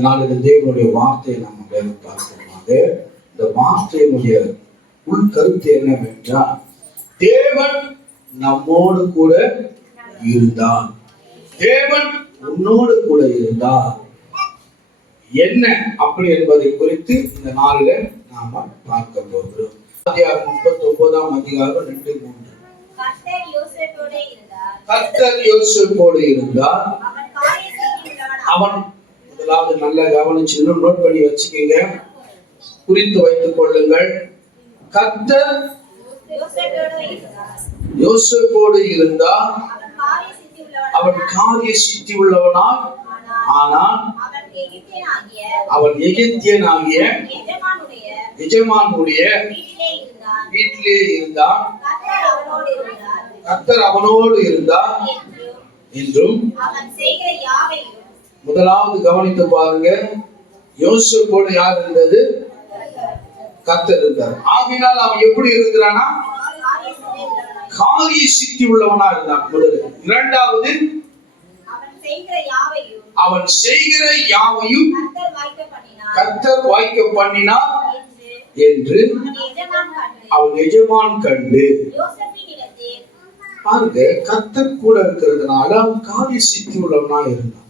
இதனால் இந்த தேவனுடைய வார்த்தையை நம்ம பார்க்கும்போது இந்த வார்த்தையினுடைய உள்கருத்து என்னவென்றால், தேவன் நம்மோடு கூட இருந்தார், தேவன் உன்னோடு கூட இருந்தார் என்ன அப்படி என்பதை குறித்து இந்த நாளில நாம பார்க்க போகிறோம். 39ஆம் அதிகாரம் 2-3. கர்த்தர் யோசேப்போடு இருந்தார். அவன் முதலாவது நல்ல கவனிச்சு நோட் பண்ணி வச்சுக்கீங்க, குறித்து வைத்துக் கொள்ளுங்கள். கர்த்தர் யோசேப்போடு இருந்தார். அவன் காரிய சித்தி உள்ளவனாய், ஆனால் அவன் எகிப்தியனாகிய எஜமானுடைய வீட்டிலே இருந்தான். கர்த்தர் அவனோடு இருந்தார் என்றும். முதலாவது கவனித்து பாருங்க, யோசேப்போடு யார் இருந்தது? கர்த்தர் இருந்தார். ஆகினால் அவன் எப்படி இருக்கிறானா? காரிய சித்தி உள்ளவனா இருந்தான் முதலில். இரண்டாவது, அவன் செய்கிற யாவையும் கர்த்தர் வாய்க்க பண்ணினார் என்று அவன் எஜமான் கண்டு. பாருங்க, கர்த்தர் கூட இருக்கிறதுனால அவன் காரிய சித்தி உள்ளவனா இருந்தான்.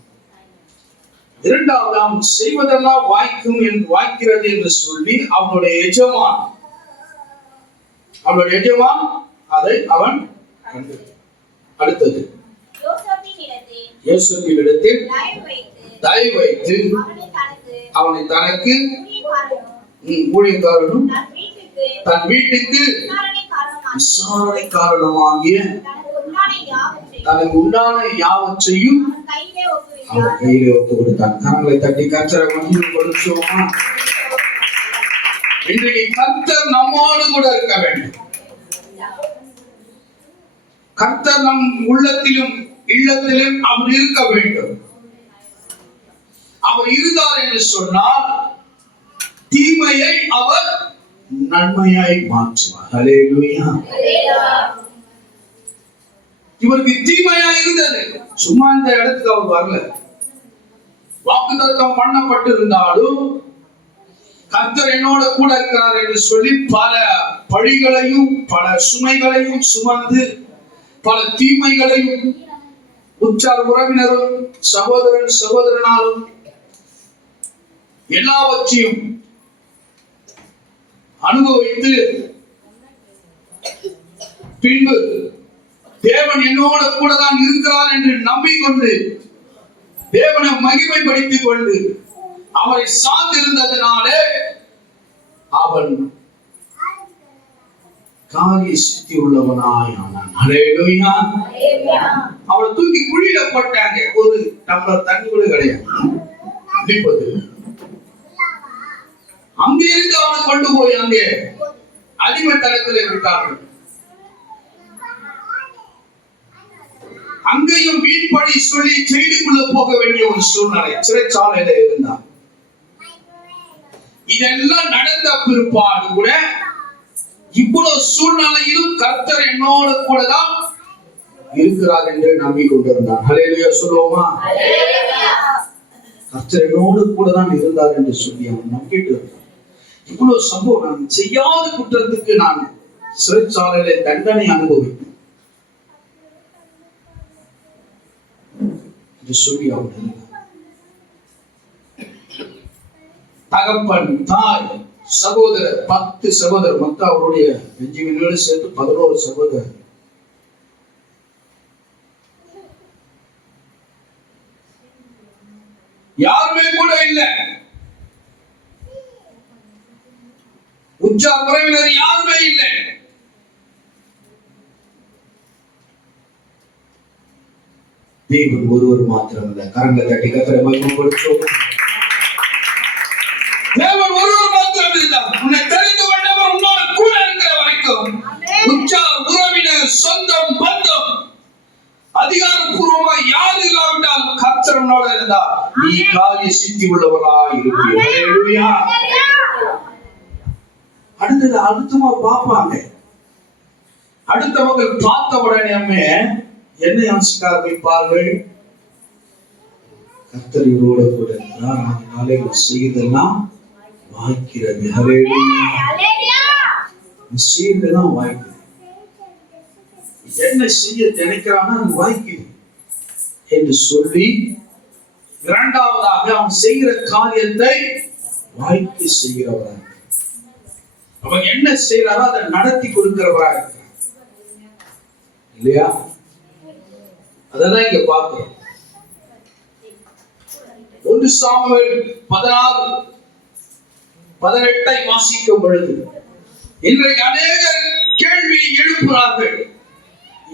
இரண்டாவது, அவன் செய்வதெல்லாம் வாய்க்கிறது என்று சொல்லி அவனுடைய எஜமான் அதை அவன் கண்டு. அடுத்தது, யோசேப்பினிடத்தில் தயவு வைத்து அவனை தனக்கு ஊழியக்காரனும் தன் வீட்டுக்கு விசாரணை காரணமாகிய தனக்கு உண்டான யாவற்றையும் அவன் கையிலே ஒப்பு கொடுத்தான். கரங்களை தட்டி கர்த்தரை மகிமை கொடுத்தோமா? இன்றைக்கு கர்த்தர் நம்மோடு கூட இருக்க வேண்டும். கர்த்தர் நம் உள்ளத்திலும் இல்லத்திலும் அவர் இருக்க வேண்டும். அவர் இருந்தார் என்று சொன்னால் தீமையை அவர் நன்மையாய் மாற்றுவார். ஹல்லேலூயா. இவருக்கு தீமையா இருந்தது, சும்மா இந்த இடத்துக்கு அவர் வரல. வாக்குத்தத்தம் பண்ணப்பட்டு இருந்தாலும் கர்த்தர் என்னோட கூட இருக்கிறார் என்று சொல்லி பல பழிகளையும் பல சுமைகளையும் சுமந்து பல தீமைகளையும் உற்றார் உறவினரும் சகோதரனாலும் எல்லாவற்றையும் அனுபவித்து பின்பு தேவன் என்னோட கூட தான் இருக்கிறார் என்று நம்பிக்கொண்டு தேவனை மகிமைப்படுத்திக் கொண்டு அவரை சார்ந்திருந்ததனாலே அவன் காரிய சித்தி உள்ளவனாய் ஆனான். ஹல்லேலூயா. அவனை தூக்கி குழியில போட்டாங்க. ஒரு டம்ளர் தண்ணி கூட கிடையாது. அங்கிருந்து அவனை கொண்டு போய் அங்கே அடிமைத்தனத்திலே விட்டார்கள். அங்கேயும் வீண்படி சொல்லி ஜெயிலுக்குள்ள போக வேண்டிய ஒரு சூழ்நிலை, சிறைச்சாலையில இருந்தார். இதெல்லாம் நடந்த பிற்பாடு கூட இவ்வளவு சூழ்நிலையிலும் கர்த்தர் என்னோட கூட தான் இருக்கிறார் என்று நம்பிக்கொண்டிருந்தார். ஹல்லேலூயா சொல்லுவோமா? கர்த்தர் என்னோடு கூட தான் இருந்தார் என்று சொல்லி அவன் நம்பிட்டு இருந்தார். இவ்வளவு சம்பவம், நான் செய்யாத குற்றத்துக்கு நான் சிறைச்சாலையில தண்டனை அனுபவித்தேன் என்று சொல்லி அவன் தகப்பன், தாய், சகோதரர், 10 சகோதரர், மொத்தம் அவருடைய பெஞ்சமினோடு சேர்த்து 11 சகோதரர். யாருமே கூட இல்லை. உற்றார் உறவினர் யாருமே இல்லை. தேவன் ஒருவர் மாத்திரம் இல்லை. கரங்களை தட்டி கர்த்தரை மகிமைப்படுத்துவோம். தேவன் ஒருவர் மாத்திரம் இருந்தார். உன்னை தெரிந்து கொண்டவர் உன்னோடு கூட இருக்கிற வரைக்கும் உற்றார் உறவினர் சொந்தம் பந்தம் அதிகாரப்பூர்வமா யாரு இல்லாவிட்டாலும் கர்த்தர் உன்னோட இருந்தார். நீ காரிய சித்தி உள்ளவராய் இருப்பீர். ஹல்லேலூயா. அடுத்தமா பார்ப்பாங்க. அடுத்தவங்க பார்த்த உடனே என்ன யோசிக்க ஆரம்பிப்பார்கள்? கர்த்தர் இவரோட கூட இருக்கிறார். அதனால இவர் செய்யறதெல்லாம் வாய்க்கிறது. ஹல்லேலூயா. செய்யறதெல்லாம் வாய்க்கிறது. என்ன செய்ய நினைக்கிறான்னா அது வாய்க்குது என்று சொல்லி, இரண்டாவதாக அவன் செய்கிற காரியத்தை வாய்க்கு செய்கிறவராக, அவன் என்ன செய்யறாரோ அதை நடத்தி கொடுக்கிறவராக இருக்கிறார் இல்லையா? அதான் இங்க பார்க்கிறோம். 1 சாமுவேல் 16:18 வாசிக்கும் பொழுது இன்றைக்கு அநேகர் கேள்வி எழுப்புகிறார்கள்.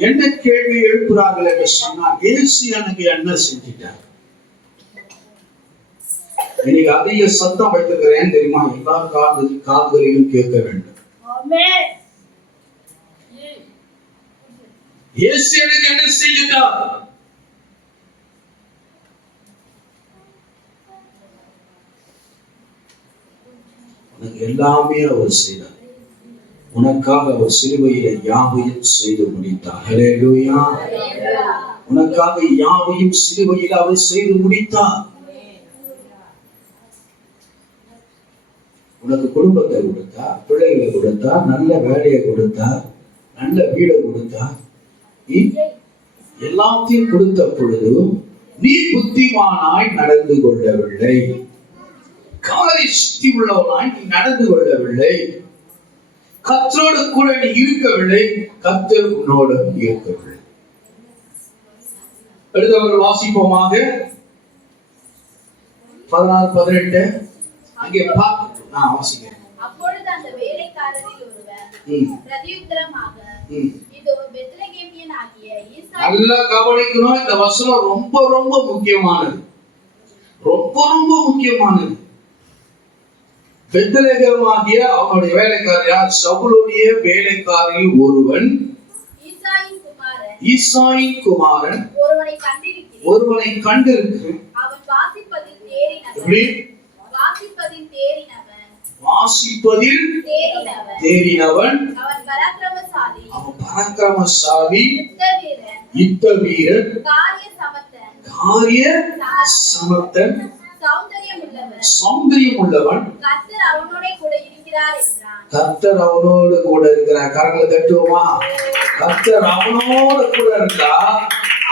என்ன கேள்வி எழுப்புகிறார்கள் என்று சொன்னால், இயேசு எனக்கு என்ன செஞ்சிட்டார்? இன்னைக்கு அதிக சத்தம் வைத்திருக்கிறேன் தெரியுமா? எல்லா காதுகளிலும் கேட்க வேண்டும். இயேசு எனக்கு என்ன செஞ்சிட்டார்? உனக்கு எல்லாமே அவர் செய்தார். உனக்காக அவர் சிலுவையில யாவையும் செய்து முடித்தார். ஹல்லேலூயா. உனக்காக யாவையும் சிலுவையில் அவர் செய்து முடித்தார். உனக்கு குடும்பத்தை கொடுத்தார், பிள்ளைகளை கொடுத்தார், நல்ல வேலையை கொடுத்தார், நல்ல வீடை கொடுத்தார். எல்லாத்தையும் கொடுத்த பொழுது நீ புத்திமானாய் நடந்து கொள்ளவில்லை, காலை சுத்தி உள்ளவனாய் நீ நடந்து கொள்ளவில்லை, கர்த்தரோடு கூட நீ இருக்கவில்லை, கர்த்தர் உன்னோடு இருக்கவில்லை. அடுத்தவர் வாசிப்போமாக 16-18 அங்கே நான் வாசிக்கிறேன். அப்பொழுது அந்த வேலைக்காரரில் ஒருவர் பிரதியுத்தரமாக, இதோ பெத்லகேமியனாகிய ஈசாய். நல்லா கவனிக்கணும், இந்த வசனம் ரொம்ப ரொம்ப முக்கியமானது, ரொம்ப ரொம்ப முக்கியமானது. பெத்லகேமாகிய அவனுடைய வேலைக்காரர் யார்? சவுலுடைய வேலைக்காரில் ஒருவன், ஈசாயின் குமாரன் ஒருவனை கண்டிருக்கிறேன். அவன் வாசிப்பதில் தேறினவன், அவன் பராக்கிரமசாலி, யுத்த வீரன், காரிய சமர்த்தன், சௌந்தரியம் உள்ளவன். கர்த்தர் அவனோடு கூட இருக்கிறார். கரங்களை தட்டுவோமா? கர்த்தர் அவனோடு கூட இருக்கா.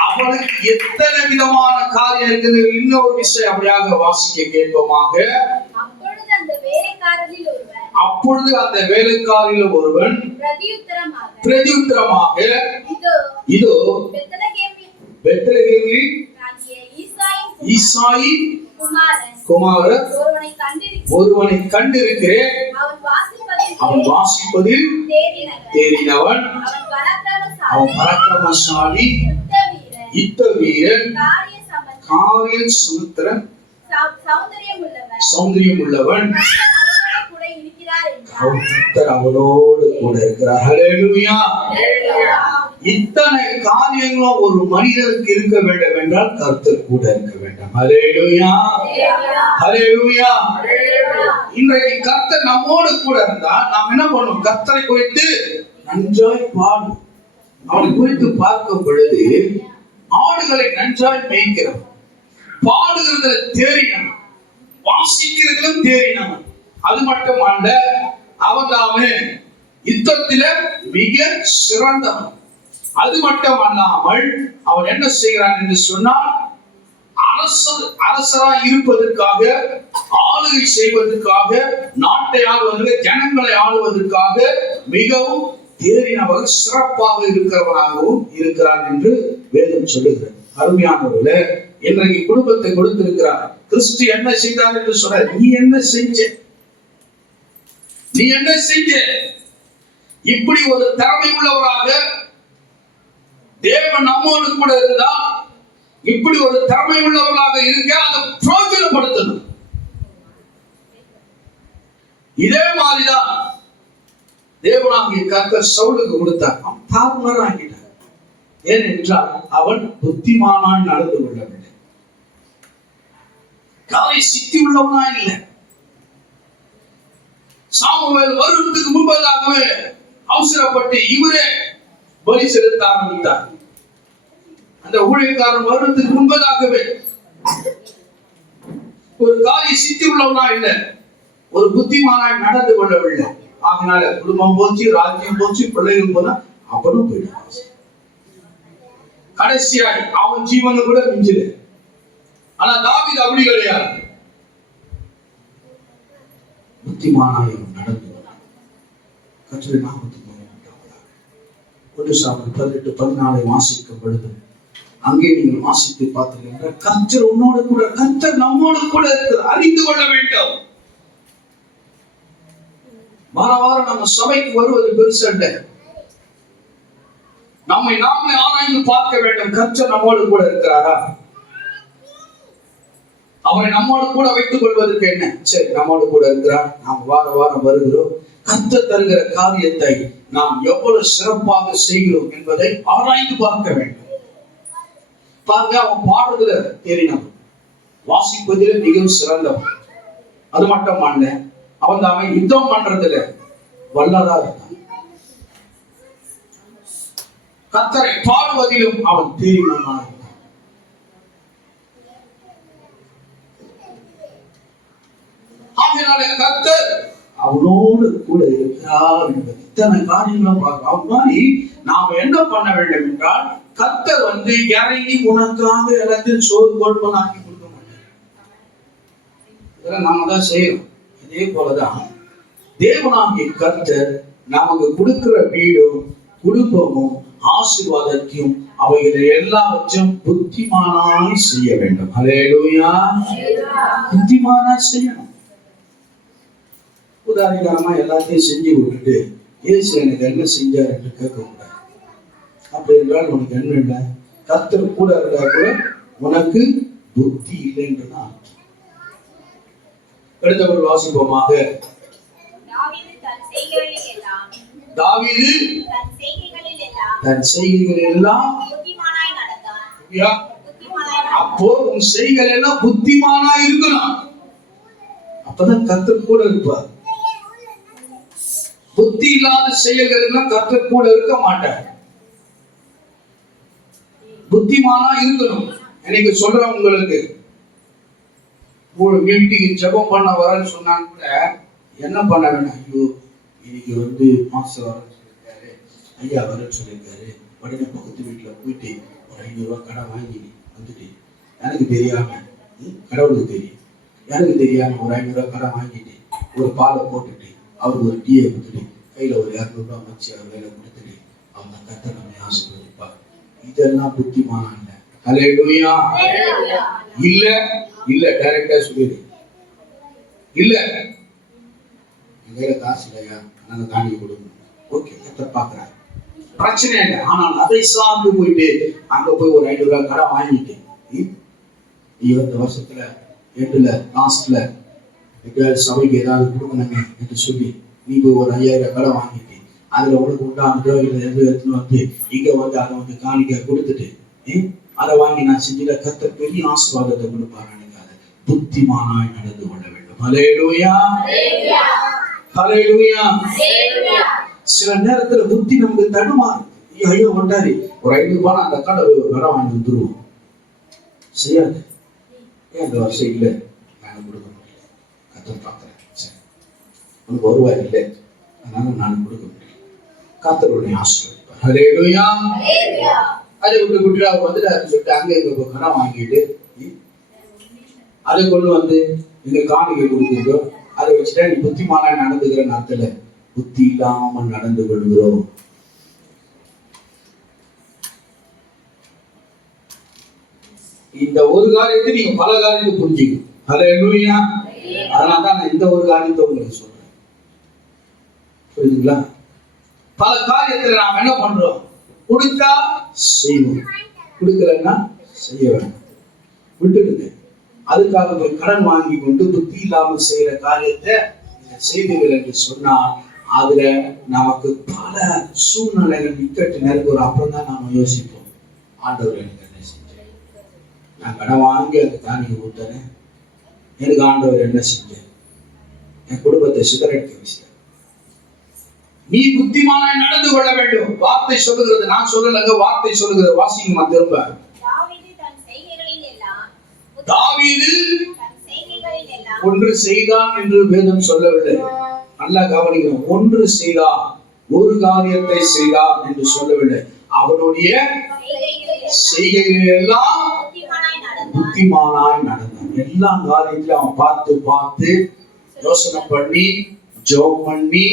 அவனுக்கு எத்தனை விதமான காரியம் இருக்குது. இன்னொரு விஷயம் அப்படியாக வாசிக்க கேட்போமாக. அப்பொழுது அந்த வேலைக்காரில் ஒருவன் பிரதியுத்தரமாக, இதோ பெத்லகேமில் ஈசாயின் குமாரன் ஒருவனை கண்டிருக்கிறேன். அவன் வாசிப்பதில் தேறினவன், அவன் பராக்கிரமசாலி, யுத்த வீரன், காரிய சமுத்திரன், சௌந்தரியம் உள்ளவன். கர்த்தர் அவனோடு கூட இருக்கிறார். ஹல்லேலூயா. இத்தனை காரியங்களும் ஒரு மனிதனுக்கு இருக்க வேண்டும் என்றால் கர்த்தர் கூட இருக்க வேண்டும். ஹல்லேலூயா. ஹல்லேலூயா. இன்றைக்கு கர்த்தர் நம்மோடு கூட இருந்தால் நாம் என்ன பண்ணுவோம்? கர்த்தரை குறித்து நன்றாய் பாடும். அவனை குறித்து பார்க்கும் பொழுது ஆடுகளை நன்றாய் மேய்க்கிறவன், பாடுகிறதுல தேறினவன், வாசிக்கிறதிலும் தேறினவன். அது மட்டும் அல்ல, அவன் தாமே யுத்தத்தில மிக சிறந்தவன். அது மட்டும் அல்லாமல் அவன் என்ன செய்கிறான் என்று சொன்னால், அரசராய் இருப்பதற்காக, ஆளுகை செய்வதற்காக, நாட்டை ஆளுவதற்கு, ஜனங்களை ஆளுவதற்காக மிகவும் தேறினவர், சிறப்பாக இருக்கிறவராகவும் இருக்கிறார் என்று வேதம் சொல்லுகிறது. அருமையானவர்களே, இன்றைக்கு குடும்பத்தை கொடுத்திருக்கிறார். கிறிஸ்து என்ன செய்தார் என்று சொல்ற, நீ என்ன செஞ்ச? நீ என்ன செஞ்ச? இப்படி ஒரு திறமை உள்ளவராக தேவன் நம்மோடு கூட இருந்தா, இப்படி ஒரு திறமை உள்ளவர்களாக இருக்க அதை பிரயோஜனப்படுத்தணும். இதே மாதிரிதான் தேவனாகிய கர்த்தர் சவுலுக்கு கொடுத்தார். அவன் தாறுமாறாக ஆகிட்டான். ஏனென்றால் அவன் புத்திமானாய் நடந்து கொள்ளவில்லை, காலை சித்தி உள்ளவனா இல்லை. சாமுவேல் வருவதற்கு முன்பதாகவே அவசரப்பட்டு இவரே பலி செலுத்த ஆரம்பித்தார். அந்த ஊழியக்காரன் வருவதற்கு முன்பதாகவே ஒரு காரிய சித்தி உள்ளவனா இல்ல, ஒரு புத்திமானாய் நடந்து கொள்ளவில்லை. அதனால குடும்பம் போச்சு, ராஜ்யம் போச்சு, பிள்ளைகள் போனா அவனும் போயிடுவான். கடைசியாய் அவன் ஜீவனை கூட மிஞ்சல. ஆனா தாவீது அப்படி கிடையாது. புத்திமானாய் நடந்து கர்த்தருடைய நாமத்துக்கு மகிமை உண்டாவதாக. 1 சாமுவேல் 18:14 வாசிக்கும் பொழுது அங்கே நீங்கள் வாசித்து பார்த்தீங்கன்னா, கர்த்தர் உன்னோடு கூட, கர்த்தர் நம்மோடு கூட இருக்கிறார், அறிந்து கொள்ள வேண்டும். வாரம் நம்ம சபைக்கு வருவது பெருசு அல்ல. நம்மை நாமே ஆராய்ந்து பார்க்க வேண்டும். கர்த்தர் நம்மோடு கூட இருக்கிறாரா? அவரை நம்மோடு கூட வைத்துக் கொள்வதற்கு என்ன? சரி, நம்மோடு கூட இருக்கிறார், நாம் வாரம் வருகிறோம். கர்த்தர் தருகிற காரியத்தை நாம் எவ்வளவு சிறப்பாக செய்கிறோம் என்பதை ஆராய்ந்து பார்க்க வேண்டும். பாருங்க, அவன் பாடுதல தேறினவன், வாசிப்பதில் மிகவும் சிறந்தவன். அது மட்டும் அல்ல, அவன் யுத்தம் பண்றதுல வல்லதா இருந்தான். கர்த்தரை பாடுவதிலும் அவன் தீவிரமாக இருந்தான். ஆகையினால கர்த்தர் அவனோடு கூட இருக்கிறார் என்பது இத்தனை காரியங்களும் பார்க்க. அவன் மாதிரி நாம் என்ன பண்ண வேண்டும் என்றால், கர்த்தர் இறங்கி உனக்காக எல்லாத்தையும் சோறு கோல்பன் ஆக்கி கொடுக்க மாட்டார். இதெல்லாம் நாம தான் செய்யறோம். இதே போலதான் தேவனாகிய கர்த்தர் நமக்கு கொடுக்கிற வீடும் குடும்பமும் ஆசீர்வாதத்தையும் அவைகளை எல்லாவற்றையும் புத்திமானாய் செய்ய வேண்டும். ஹல்லேலூயா. புத்திமானாய் செய்யணும். உதாரணமா எல்லாத்தையும் செஞ்சு விட்டுட்டு இயேசு எனக்கு என்ன செஞ்சார் என்று கேட்க கூடாது. அப்படி என்றால் உனக்கு என்ன இல்லை, கர்த்தர் கூட இருந்தா கூட உனக்கு புத்தி இல்லை என்றுதான் அர்த்தம். அடுத்தவர் வாசிப்போமாக. தாவீது தன் செய்கைகள் எல்லாம் அப்போ உன் செய்கைகள் எல்லாம் புத்திமானா இருக்கணும். அப்பதான் கர்த்தர் கூட இருப்பார். புத்தி இல்லாத செயல்கள் எல்லாம் கர்த்தர் கூட இருக்க மாட்டார். புத்திமானா இருக்கணும். எனக்கு சொல்றேன், உங்களுக்கு வீட்டுக்கு ஜெபம் பண்ண வரன்னு சொன்னாங்க கூட என்ன பண்ண வேண்டாம். ஐயோ இன்னைக்கு மாஸ்டர் வரன்னு சொல்லியிருக்காரு, ஐயா வரன்னு சொல்லியிருக்காரு, உடனே பக்கத்து வீட்டுல போயிட்டு ஒரு 500 ரூபாய் கடை வாங்கி வந்துட்டு, எனக்கு தெரியாம, கடவுளுக்கு தெரியும், எனக்கு தெரியாம ஒரு 500 ரூபாய் கடை வாங்கிட்டு ஒரு பாலை போட்டுட்டு அவருக்கு ஒரு டீயை கொடுத்துட்டு கையில ஒரு 200 ரூபாய் வச்சு அவர் வேலை கொடுத்துட்டு அவங்க கர்த்தர் நம்மை ஆசீர்வதிப்பார். இதெல்லாம் புத்திமானா இல்ல. ஹல்லேலூயா. இல்ல இல்ல டைரக்டா சொல்லிடு. இல்ல என் கையில காசு இல்லையா, நாங்க தாண்டி கொடுக்கணும். ஓகே, கர்த்தர் பாக்குறாரு, பிரச்சனை இல்லை. ஆனால் அதை சார்ந்து போயிட்டு அங்க போய் ஒரு 500 ரூபாய் கடை வாங்கிட்டு இந்த வருஷத்துல எண்டுல லாஸ்ட்ல சபைக்கு ஏதாவது கொடுக்கணுமே என்று சொல்லி நீ போய் ஒரு 5000 கடை வாங்கிட்டு அதுல உனக்கு உண்டானதோ இல்லை எடுத்துன்னு இங்க அதை காணிக்க கொடுத்துட்டு அதை வாங்கி நான் செஞ்சுல கர்த்தர் பெரிய ஆசீர்வாதத்தை கொடுப்பாரு. நினைக்காத, புத்திமானாய் நடந்து கொள்ள வேண்டும். ஹல்லேலூயா. ஹல்லேலூயா. சில நேரத்துல புத்தி நமக்கு தடுமாறும். ஐயோ கொண்டாரி ஒரு 500 ரூபாய் அந்த கடை கடை வாங்கி வந்துருவோம். செய்யாது. ஏன் அந்த வருஷம் இல்லை, நான் கொடுக்க முடியல, கர்த்தர் பார்க்கிறேன், சரி உனக்கு வருவாய் இல்லை, அதனால நான் கொடுக்க முடியல, கர்த்தருடைய ஆசீர்வதிப்பார். ஹல்லேலூயா. அதை விட்டு அவர் வந்துட்டாருன்னு சொல்லிட்டு அங்க எங்க கடன் வாங்கிட்டு அதை கொண்டு எங்க காணிக்கை கொடுத்துருக்கோம். அதை வச்சுட்டா நீ புத்திமானா நடந்துக்கிற நேரத்துல புத்தி இல்லாமல் நடந்து கொள்கிறோம். இந்த ஒரு காரியத்தை நீங்க பல காரியத்தை புரிஞ்சுக்கணும். ஹல்லேலூயா. அதனாலதான் நான் இந்த ஒரு காரியத்தை உங்களுக்கு சொல்றேன். புரியுதுங்களா? பல காரியத்துல நாம் என்ன பண்றோம், கொடுத்தா செய்வோம், கொடுக்கலன்னா செய்ய வேண்டாம், விட்டுடுங்க. அதுக்காக போய் கடன் வாங்கி கொண்டு புத்தி இல்லாமல் செய்யற காரியத்தை செய்துகள் என்று சொன்னா அதுல நமக்கு பல சூழ்நிலைகள் நிக்கட்டு நெருங்குற. அப்புறம் தான் நாம யோசிப்போம், ஆண்டவர் எனக்கு என்ன செஞ்சேன், நான் கடன் வாங்கி அந்த காணிக்கை ஊட்டனேன், எனக்கு ஆண்டவர் என்ன செஞ்சேன், என் குடும்பத்தை சிகரெட் வச்சிட்டேன். நீ புத்திமானாய் நடந்து கொள்ள வேண்டும். வார்த்தை சொல்லுகிறது, நான் சொல்லலங்க, வார்த்தை சொல்லுகிறது. வாசிக்குமா திரும்ப. தாவீது எல்லாம் ஒன்று செய்தான் என்று வேதம் சொல்லவில்லை. நல்லா கவனிக்கணும். ஒன்று செய்தான், ஒரு காரியத்தை செய்தான் என்று சொல்லவில்லை. அவனுடைய செய்கைகள் எல்லாம் புத்திமானாய் நடந்தான். எல்லா காரியத்திலும் அவன் பார்த்து பார்த்து யோசனை பண்ணி ஜெபம் பண்ணி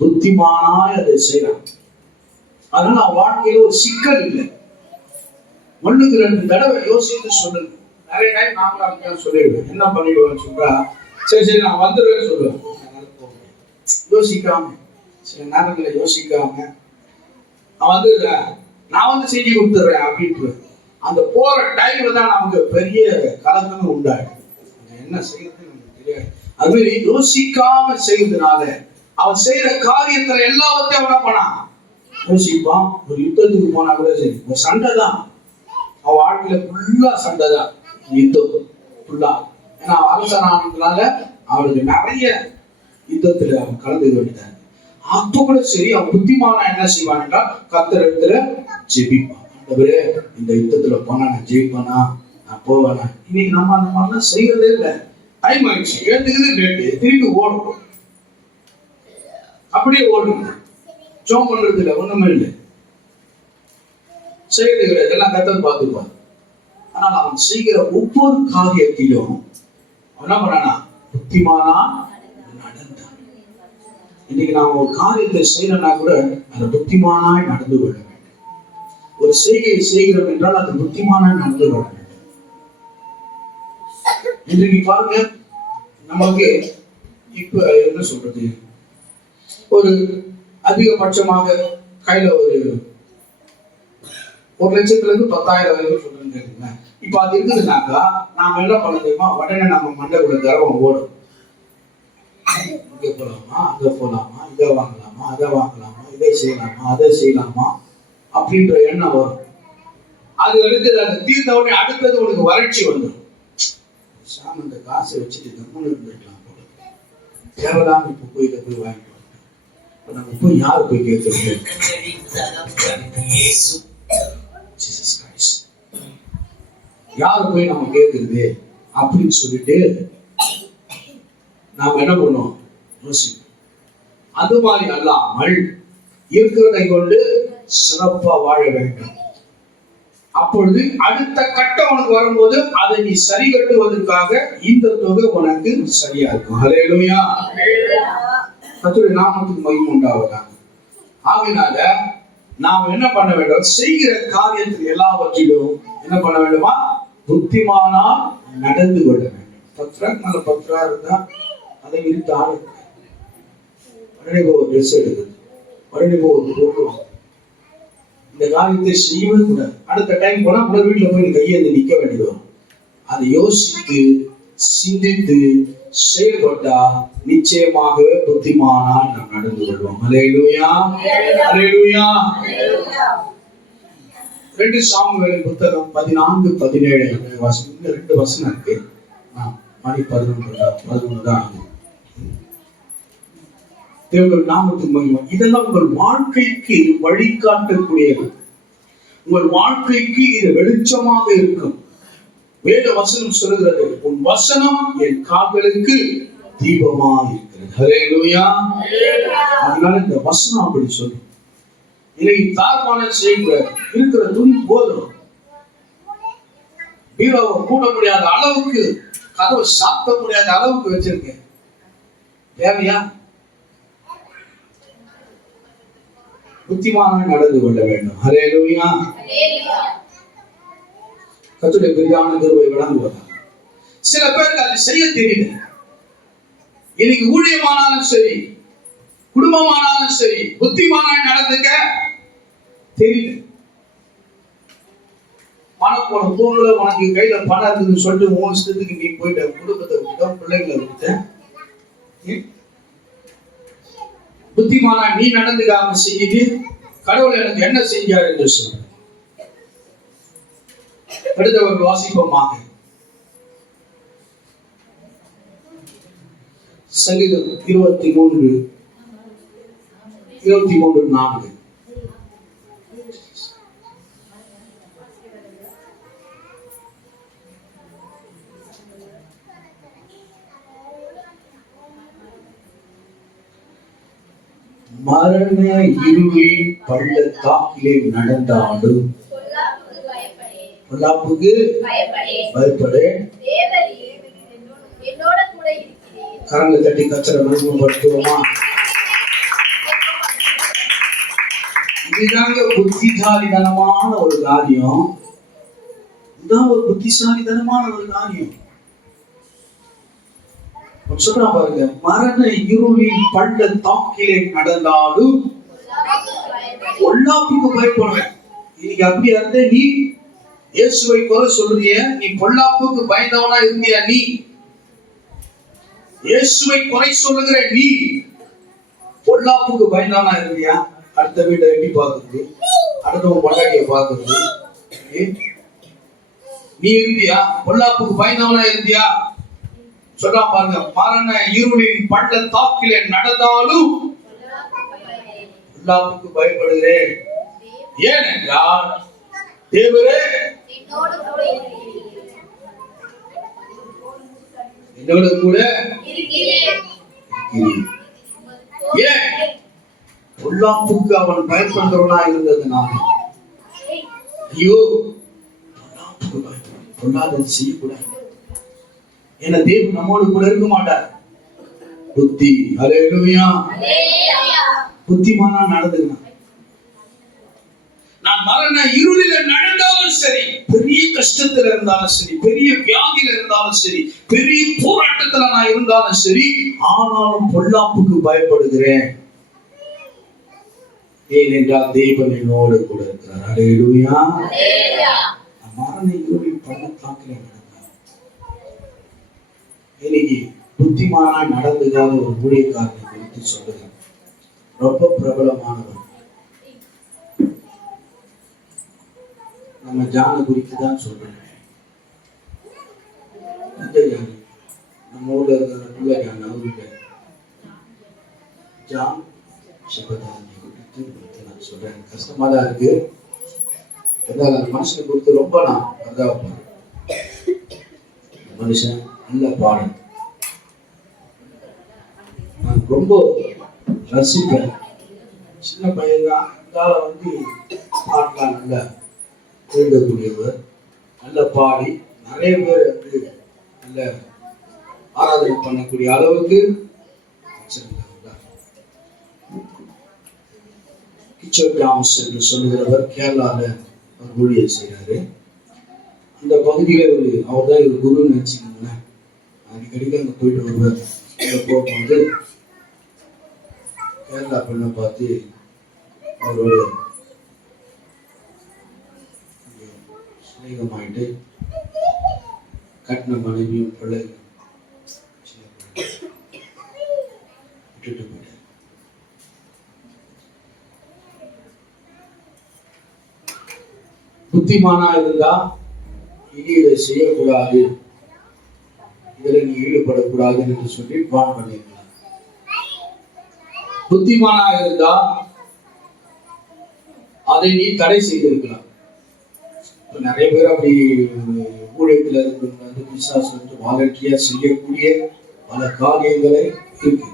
புத்திமானாய் அதை செய்யறான். அதனால அவன் வாழ்க்கையில ஒரு சிக்கல் இல்லை. 1-2 தடவை யோசித்து சொல்லுங்க. நிறைய டைம் நாமளும் சொல்லிடுவேன். என்ன பண்ணிடுவேன்னு சொல்றா, சரி நான் வந்துடுவேன்னு சொல்லுவேன். யோசிக்காம, சில நேரங்களை யோசிக்காம நான் வந்துடுறேன், நான் வந்து செஞ்சு கொடுத்துடுறேன் அப்படின்ட்டு அந்த போற டைம்ல தான் நமக்கு பெரிய கலக்கமே உண்டாயிடும். என்ன செய்யறது நமக்கு தெரியாது. அது மாதிரி யோசிக்காம செய்யறதுனால அவன் செய்யற காரியத்துல எல்லாத்தையும் என்ன பண்ணான், யோசிப்பான். ஒரு யுத்தத்துக்கு போனா கூட சரி, ஒரு சண்டை தான் அவன் வாழ்க்கையில ஃபுல்லா சண்டை தான், யுத்தம் ஃபுல்லா. ஏன்னா அரசனானதுனால அவனுக்கு நிறைய யுத்தத்துல அவன் கலந்து வேண்டியதான். அப்ப கூட சரி, அவன் புத்திமானா என்ன செய்வான் என்றால் கர்த்தர் இடத்துல ஜெபிப்பான். ஆண்டவரே, இந்த யுத்தத்துல போனா நான் ஜெயிப்பானா, நான் போவேனா. இன்னைக்கு நம்ம அந்த மாதிரிலாம் செய்யறதே இல்லை. டைம் ஆயிடுச்சு, எழுந்துக்குது லேட்டு, திரும்பி ஓடும், அப்படியே ஓடுங்க. ஜோம் பண்றது இல்லை, ஒண்ணுமே இல்லை, செய்யறது கிடையாது. எல்லாம் கர்த்தர் பார்த்துப்பான். ஆனால் அவன் செய்கிற ஒவ்வொரு காரியத்திலும் என்ன பண்ணானா, புத்திமானா நடந்தான். இன்னைக்கு நாம் ஒரு காரியத்தை செய்யறோம்னா கூட அந்த புத்திமானாய் நடந்து கொள்ள வேண்டும். ஒரு செய்கையை செய்கிறோம் என்றால் அது புத்திமானாய் நடந்து கொள்ள வேண்டும். இன்றைக்கு பாருங்க, நமக்கு இப்ப என்ன சொல்றது, ஒரு அதிகபட்சமாக கையில ஒரு 1,00,000 இருந்து 10,000 வரைக்கும் சொல்றேன். இப்ப அது இருக்குதுனாக்கா நாம என்ன பண்ண தெரியுமா, உடனே நம்ம மண்டைக்குள்ள கர்வம் ஓடும். இங்க போலாமா, அங்க போலாமா, இதை வாங்கலாமா, அதை வாங்கலாமா, இதை செய்யலாமா, அதை செய்யலாமா அப்படின்ற எண்ணம் வரும். அது அடுத்தது, அது தீர்ந்த உடனே அடுத்தது உனக்கு வறட்சி வந்துடும். சாமி இந்த காசை வச்சுட்டு கம்முன்னு இருந்துருக்கலாம் போல, தேவையில்லாம இப்ப போய் இதை போய் வாங்கிட்டு வரேன். இப்ப நம்ம போய் யாரு போய் கேட்கறது, யாரு போய் நம்ம கேட்கறது அப்படின்னு சொல்லிட்டு நாம என்ன பண்ணுவோம், யோசிப்போம். அது மாதிரி அல்லாமல் இருக்கிறதை கொண்டு சிறப்பா வாழ வேண்டும். அப்பொழுது அடுத்த கட்டம் உனக்கு வரும்போது அதை நீ சரி கட்டுவதற்காக இந்த தொகை உனக்கு சரியா இருக்கும். ஹல்லேலூயா, கர்த்தருடைய நாமத்துக்கு மகிமை உண்டாவதாக. ஆகையினால நாம் என்ன பண்ண வேண்டும், செய்கிற காரியத்தில் எல்லாவற்றிலும் என்ன பண்ண வேண்டுமா, புத்திமானா நடந்து கொள்ள வேண்டும். 10 ரூபாய்க்கு மேல 10 ரூபா இருந்தா அதை விரித்து ஆடு, உடனே ஒரு ட்ரெஸ் எடுக்குது, உடனே ஒரு பொருள், இந்த காரியத்தை செய்யவே கூடாது. அடுத்த டைம் போனா கூட வீட்டுல போய் கையேந்து நிக்க வேண்டியது வரும். அதை யோசித்து சிந்தித்து செயல்பட்டா நிச்சயமாகவே புத்திமானா நாம் நடந்து கொள்வோம். ஹல்லேலூயா, ஹல்லேலூயா. 2 சாமுவேலின் புத்தகம் 14-17 இன்னும் 2 வசனம் இருக்கு. மணி 11 தான். தேவனுடைய நாமத்துக்கு மகிமை. இதெல்லாம் உங்கள் வாழ்க்கைக்கு வழிகாட்டக்கூடியது. உங்கள் வாழ்க்கைக்கு இது வெளிச்சமாக இருக்கும். வேத வசனம் சொல்கிறது, உன் வசனம் என் கால்களுக்கு தீபமா இருக்கிறது. ஹல்லேலூயா. அதனால இந்த வசனம் அப்படி சொல்லும். இன்னைக்கு தார்மான செய்யக்கூடாது, இருக்கிற துணி போதும், பீரோவை மூட முடியாத அளவுக்கு, கதவை சாத்த முடியாத அளவுக்கு வச்சிருக்கேன், தேவையா? புத்திமானாய் நடந்து கொள்ள வேண்டும். ஹல்லேலூயா. கர்த்தருடைய பெரிதான கிருபை வழங்குவதா. சில பேருக்கு அதை செய்ய தெரியல. இன்னைக்கு ஊழியமானாலும் சரி, குடும்பமானாலும் சரி, புத்திமானாய் நடந்துக்க தெரியல. பணம் போன தூங்கல, உனக்கு கையில பணம் இருக்குதுன்னு சொல்லிட்டு உன் இஷ்டத்துக்கு நீ போயிட்ட, குடும்பத்தை விட்ட, பிள்ளைங்களை விட்ட. புத்திமானா நீ நடந்துக்காம செஞ்சுட்டு கடவுள் எனக்கு என்ன செஞ்சார் என்று சொல்ற. அடுத்தவர் வாசிப்போமாக. சங்கீதம் 23:4. மரண இருளின் பள்ளத்தாக்கிலே நடந்தாலும் பொல்லாப்புக்கு பயப்படேன். பொல்லாப்புக்கு பயப்படேன். பயப்படேன். தேவரீர் என்னோட கூட இருக்கிறீர். கரங்களை தட்டி கர்த்தரை மகிமைப்படுத்துவோமா? இதுதாங்க புத்திசாலித்தனமான ஒரு காரியம். இதுதான் ஒரு புத்திசாலித்தனமான ஒரு காரியம். சொல்றா பாருங்க, மரண இருளின் பள்ளத்தாக்கிலே நடந்தாலும் பொல்லாப்புக்கு பயப்படுறேன். இன்னைக்கு அப்படியா இருந்த நீ இயேசுவை குறை சொல்றிய, நீ பொல்லாப்புக்கு பயந்தவனா இருந்தியா? நீ இயேசுவை குறை சொல்லுகிற நீ பொல்லாப்புக்கு பயந்தவனா இருந்தியா? அடுத்த வீட்டை எட்டி பார்க்குறது, அடுத்தவங்க பொண்டாட்டிய பார்க்குறது, நீ இருந்தியா? பொல்லாப்புக்கு பயந்தவனா இருந்தியா? சொல்றா பாருங்க, மரண இருளின் பள்ளத்தாக்கிலே நடந்தாலும் பொல்லாப்புக்கு பயப்படுகிறேன். ஏனென்றால் தேவரே என்னோட கூட இருக்கிறீர். என்னோட கூட இருக்கிறீர். ஏன் பொல்லாப்புக்கு அவன் பயப்படுகிறவனா இருந்ததுனால, ஐயோ பொல்லாப்புக்கு பயப்படுறேன், பொல்லாதது செய்யக்கூடாது. ஏன்னா தேவன் நம்மோடு கூட இருக்க மாட்டார். புத்தி, அல்லேலூயா, புத்திமானா நடந்துக்கணும். நான் மரண இருளில நடந்தாலும் சரி, பெரிய கஷ்டத்துல இருந்தாலும் சரி, பெரிய வியாதியில இருந்தாலும் சரி, பெரிய போராட்டத்துல நான் இருந்தாலும் சரி, ஆனாலும் பொல்லாப்புக்கு பயப்படுகிறேன். ஏனென்றால் தேவன் என்னோடு கூட இருக்கிறார். அல்லேலூயா. மரண இருளின் பள்ளத்தாக்கிலே நடந்தார். இன்னைக்கு புத்திமானாய் நடந்துக்காத ஒரு ஊழியக்காரனை குறித்து சொல்லுகிறேன். ரொம்ப பிரபலமானவர். நம்ம ஜான குறித்து தான் சொல்றேன். நம்ம ஊர்ல இருக்கிற ஜான், அவருடைய ஜான் சிவதானி குறித்து நான் சொல்றேன். கஷ்டமா தான் இருக்கு. அந்த மனுஷனை குறித்து ரொம்ப நான் பரிதாபப்படுறேன். மனுஷன் நல்ல பாடல், நான் ரொம்ப ரசிப்பேன். சின்ன பையன் தான், இருந்தாலும் பாட்டெலாம் நல்லா எழுதக்கூடியவர், நல்ல பாடி நிறைய பேர் நல்ல ஆராதனை பண்ணக்கூடிய அளவுக்கு கிச்சோர் தாமஸ் என்று சொல்லுகிறவர் கேரளாவில் ஒரு ஊழியர் செய்கிறாரு. அந்த பகுதியில அவர் தான் ஒரு குருன்னு நினைச்சுக்கோங்களேன். அடிக்கடிக்கு அங்கே போயிட்டு வருவார். அங்கே போகும்போது கேரளா பெண்ணை பார்த்து அவரோட ஸ்நேகமாயிட்டு கட்டின மனைவியும் பிள்ளை விட்டுட்டு போயிட்டார். புத்திமானா இருந்தா இனி இதை செய்யக்கூடாது, இதில் நீ ஈடுபடக்கூடாது என்று சொல்லி வான் பண்ணிருக்கலாம். புத்திமானா இருந்தா அதை நீ தடை செய்திருக்கலாம். நிறைய பேர் அப்படி ஊழியத்தில் இருக்கிறவங்க பிசாசு வாலண்டியா செய்யக்கூடிய பல காரியங்களை இருக்கு.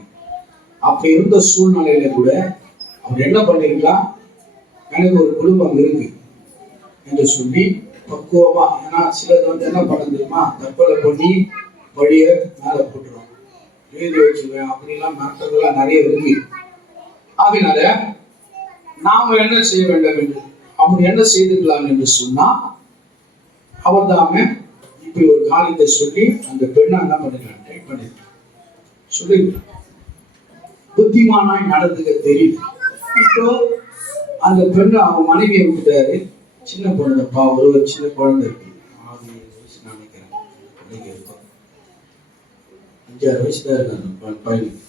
அப்படி இருந்த சூழ்நிலையில கூட அவர் என்ன பண்ணிருக்கலாம், எனக்கு ஒரு குடும்பம் இருக்கு என்று சொல்லி பக்குவமா, ஏன்னா சிலர் என்ன பண்ண தெரியுமா, தற்கொலை பண்ணி வழிய மேல போட்டுருவாங்க, எழுதி வச்சுருவேன் அப்படிலாம் நாட்கள்லாம் நிறைய இருக்கு. அதனால நாம என்ன செய்ய வேண்டும் என்று, அப்படி என்ன செய்துக்கலாம் என்று சொன்னா, அவர் தாமே இப்படி ஒரு காரியத்தை சொல்லி அந்த பெண்ணை என்ன பண்ணிக்கலாம், டைப் பண்ணிருக்கலாம், சொல்லிருக்கலாம். புத்திமானாய் நடந்துக்க தெரியும். இப்போ அந்த பெண்ணு அவன் மனைவியை விட்டுட்டாரு. சின்ன பொண்ணுப்பா, ஒரு சின்ன குழந்தை இருக்கு, 6 வயசு நினைக்கிறேன், 5-6 வயசு தான் இருக்கு அந்த பையனுக்கு.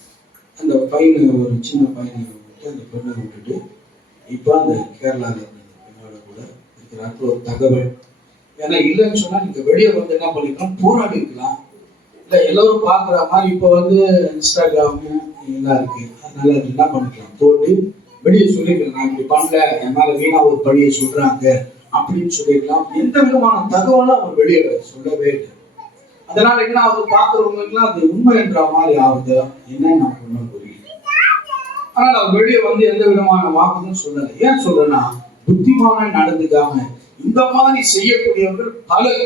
அந்த பையனை, ஒரு சின்ன பையனை விட்டு அந்த பெண்ணை விட்டுட்டு இப்போ அந்த கேரளாவில் பெண்ணோட கூட இருக்கிறார்கள் ஒரு தகவல். ஏன்னா இல்லைன்னு சொன்னா நீங்க வெளியே வந்து என்ன பண்ணிக்கலாம், போராடி இருக்கலாம். இல்லை எல்லாரும் பார்க்குற மாதிரி இப்போ இன்ஸ்டாகிராம் எல்லாம் இருக்கு, அதனால அது என்ன பண்ணிக்கலாம், போட்டு வெளியே சொல்லிக்கலாம், நான் இப்படி பண்ணல, என் மேல வீணா ஒரு பழியை சொல்றாங்க அப்படின்னு சொல்லிக்கலாம். எந்த விதமான தகவலும் அவர் வெளியே சொல்லவே இல்லை. அதனால என்ன ஆகுது, பார்க்குறவங்களுக்குலாம் அது உண்மை என்ற மாதிரி ஆகுது. என்ன நமக்கு ஒன்றும் புரியல. ஆனால் அவர் வெளியே வந்து எந்த விதமான வாக்குதும் சொல்லலை. ஏன் சொல்றேன்னா, புத்திமான நடந்துக்காம இந்த மாதிரி செய்யக்கூடியவர்கள் பலர்.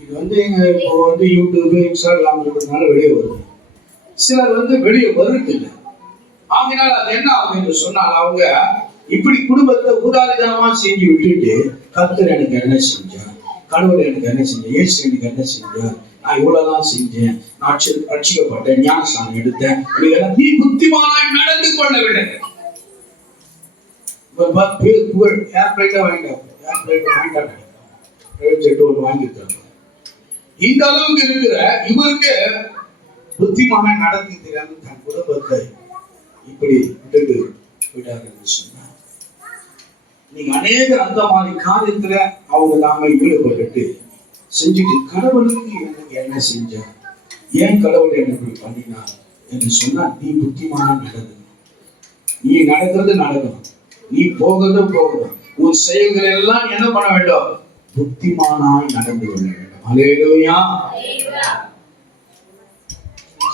இது வந்து இப்போ வந்து யூடியூப், இன்ஸ்டாகிராம் இருக்கிறதுனால வெளியே வருது. சிலர் வந்து வெளியே வருது இல்லை. ஆகினால் அது என்ன ஆகும் என்று சொன்னால், அவங்க இப்படி குடும்பத்தை ஊதாரிதனமா செஞ்சு விட்டுட்டு, கர்த்தர் எனக்கு என்ன செஞ்சார், கடவுள் எனக்கு என்ன செஞ்சார், இயேசு எனக்கு என்ன செஞ்சார், நான் இவ்வளவுதான் செஞ்சேன், நான் ரட்சிக்கப்பட்டேன், ஞானஸ்நானம் எடுத்தேன், நீ புத்திமானாய் நடந்து கொள்ளவில்லை. இந்த அளவுக்கு இருக்கிற இவருக்கு புத்திமான நடத்தி தெரியாம தன் குடும்பத்தை இப்படி விட்டுட்டு போயிட்டாருன்னு சொன்னா, நீங்க அநேகர் அந்த மாதிரி காரியத்துல அவங்க நாம ஈடுபட்டு செஞ்சுட்டு, கடவுளுக்கு எனக்கு என்ன செஞ்சா, ஏன் கடவுள் எனக்கு பண்ணினார் என்று சொன்னா, நீ புத்திமான நடக்கணும். நீ நடக்கிறது நடக்கணும், நீ போகிறது போகணும். உன் செயல்கள் எல்லாம் என்ன பண்ண வேண்டும், புத்திமானாய் நடந்து கொள்ள வேண்டும். அல்லேலூயா.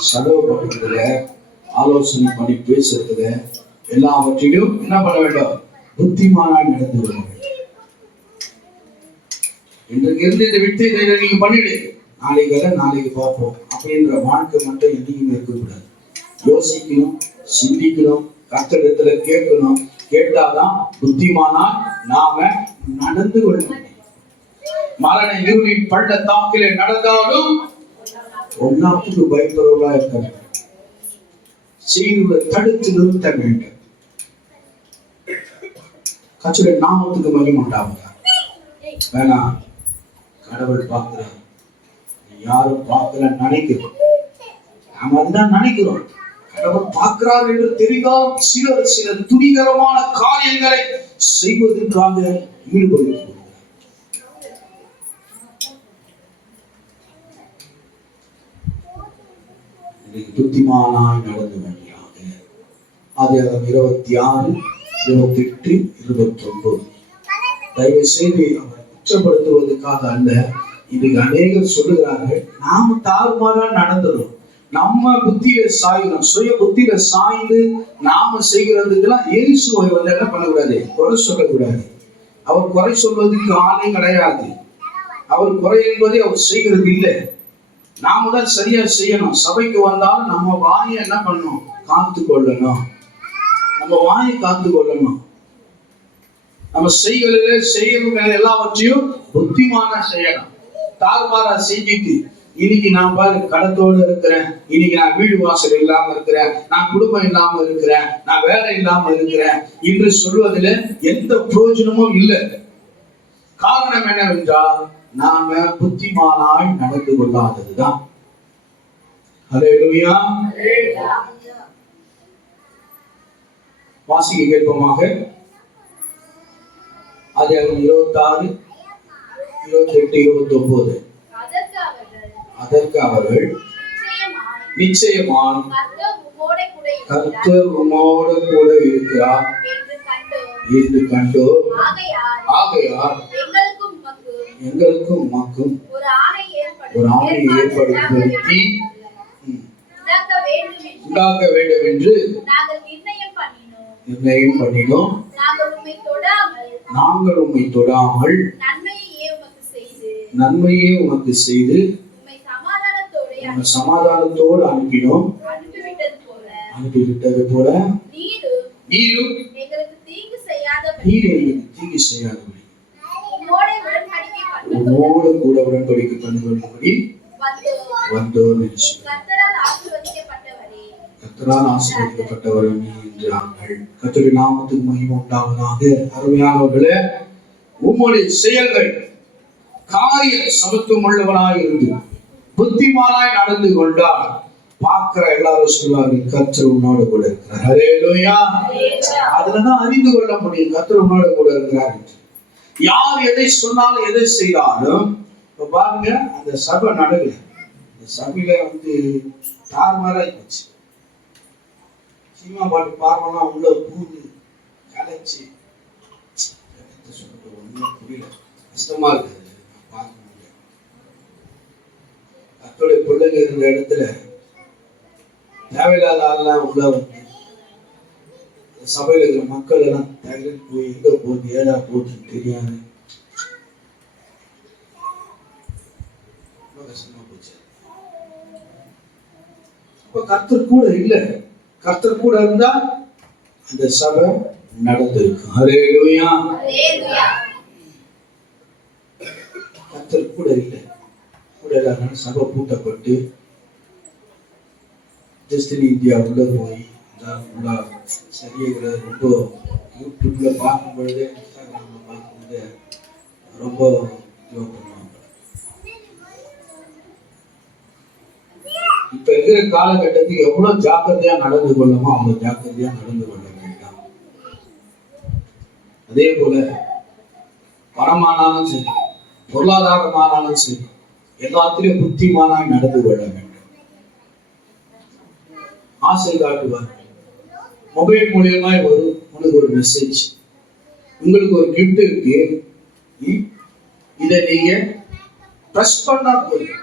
செலவு பண்றதுல, ஆலோசனை பண்ணி பேசுறதுல, எல்லாவற்றிலும் என்ன பண்ண வேண்டும், புத்திமானாய் நடந்து கொள்ள வேண்டும். இன்றைக்கு இருந்து இதை விட்டு இதை நீங்க பண்ணிடு, நாளைக்கு பார்ப்போம் அப்படின்ற வாழ்க்கை மட்டும் என்னைக்குமே இருக்கக்கூடாது. யோசிக்கணும், சிந்திக்கணும், கர்த்தரிடத்துல கேட்கணும். கேட்டாதான் புத்திமானா நாம நடந்து கொள்ள முடியும். மரண இருளின் பள்ளத்தாக்கிலே நடந்தாலும் ஒன்னாத்துக்கு பயப்படுவதா இருக்க வேண்டும். செய்வதை தடுத்து நிறுத்த வேண்டும். கர்த்தருடைய நாமத்துக்கு மகிமை உண்டாவதா. வேணாம், கடவுள் பார்க்கிறார், யாரும் பார்க்கல நினைக்கிறோம். நாம அதுதான் நினைக்கிறோம். கடவுள் பார்க்கிறார் என்று தெரிந்தால் சில துணிகரமான காரியங்களை செய்வதற்காக ஈடுபடுகிறார். புத்திமானாய் நடந்து வேண்டியாக. ஆதியாகமம் 26, 28, 29. தயவு செய்து அவர் குற்றப்படுத்துவதற்காக அல்ல. இதுக்கு அநேகர் சொல்லுகிறார்கள், நாம தாறுமாறா நடந்துடும், நம்ம புத்தியில சாயணும், சுய புத்தியில சாய்ந்து நாம செய்கிறதுக்கெல்லாம் இயேசுவை வந்து என்ன பண்ணக்கூடாது, குறை சொல்லக்கூடாது. அவர் குறை சொல்வதற்கு ஆளே கிடையாது. அவர் குறை என்பதை அவர் செய்கிறது இல்லை. நாம தான் சரியா செய்யணும். சபைக்கு வந்தாலும் நம்ம வாயை என்ன பண்ணணும், காத்து கொள்ளணும். நம்ம வாயை காத்து கொள்ளணும். நம்ம செய்கிற எல்லாவற்றையும் புத்திமான செய்யணும். தாறுமாறா செஞ்சுட்டு இன்னைக்கு நான் பாரு கடத்தோடு இருக்கிறேன், இன்னைக்கு நான் வீடு வாசல் இல்லாம இருக்கிறேன், நான் குடும்பம் இல்லாம இருக்கிறேன், நான் வேலை இல்லாம இருக்கிறேன் என்று சொல்வதில் எந்த பிரயோஜனமும் இல்லை. காரணம் என்னவென்றால், நாம புத்திமானாய் நடந்து கொள்ளாததுதான். அல்லேலூயா. வாசிக்க கேட்போமாக. ஆதியாகமம் 26, 28, 29. அதற்கு அவர்கள், நிச்சயமாய் கர்த்தர் உம்மோடு கூட இருக்கிறார் என்று கண்டோ, ஆகையால் எங்களுக்கும் உமக்கும் ஒரு ஆணை ஏற்படுத்தி உண்டாக்க வேண்டும் என்று நிர்ணயம் பண்ணினோம். நாங்கள் உம்மை தொடாமல் நன்மையே உமக்கு செய்து சமாதானத்தோடு அனுப்பினோம். அனுப்பிவிட்டது போல நீரும் எங்களுக்கு தீங்கு செய்யாதபடி உம்மோடு கூட உடன்படிக்கை பண்ணும்படி வந்தோம் என்று சொன்னார். கர்த்தரால் ஆசீர்வதிக்கப்பட்டவர் நீ என்றார்கள். கர்த்தருடைய நாமத்துக்கு மகிமை உண்டாவதாக. அருமையானவர்களே, உம்முடைய செயல்கள் காரிய சமத்துவம் உள்ளவனாய் இருந்து புத்திமானாய் நடந்து கொண்டால் பார்க்கிற எல்லாரும் சொல்வார்கள், கர்த்தர் உன்னோடு கூட இருக்கிறார். அல்லேலூயா. அதுலதான் அறிந்து கொள்ள முடியும் கர்த்தர் உன்னோடு கூட இருக்கிறார். யார் எதை சொன்னாலும் எதை செய்தாலும், இப்ப பாருங்க, அந்த சபை நடக்கல. அந்த சபையில வந்து தாறுமாறாய் போச்சு. சினிமா பாட்டு பார்க்கலாம், உள்ள பூந்து கலைச்சு சொல்றது ஒண்ணும் புரியல, கஷ்டமா இருக்கு. பார்க்க முடியாது. கர்த்தருடைய பிள்ளைங்க இருந்த இடத்துல தேவையில்லாத ஆள்லாம் உள்ள வந்து சபையில இருக்கிற மக்கள் எல்லாம் தகவல் போய் எங்க போகுது ஏதா போகுதுன்னு தெரியாது. கஷ்டமா போச்சு. அப்ப கர்த்தர் கூட இல்ல. கர்த்தர் கூட இருந்தா அந்த சபை நடந்திருக்கும். ஹல்லேலூயா. கர்த்தர் கூட இல்லை. கூட இல்லாதனால சபை பூட்டப்பட்டு ஜஸ்டின் இந்தியா உள்ள போய் சரியாக ரொம்ப யூடியூப்ல பார்க்கும் பொழுது இன்ஸ்டாகிராம்ல பார்க்கும்போது ரொம்ப ஜோக் பண்ணுவாங்க. இப்ப இருக்கிற காலகட்டத்துக்கு எவ்வளவு ஜாக்கிரதையா நடந்து கொள்ளமோ அவ்வளவு ஜாக்கிரதையா நடந்து கொள்ள வேண்டாம். அதே போல பணமானாலும் சரி, பொருளாதாரமானாலும் சரி, எல்லாத்திலும் புத்திமானாய் நடந்து கொள்ள வேண்டும். ஆசை காட்டுவார். மொபைல் மூலியமாய் உனக்கு ஒரு மெசேஜ், உங்களுக்கு ஒரு கிஃப்ட் இருக்கு, இதை நீங்க பிரஸ் பண்ணா போதும்,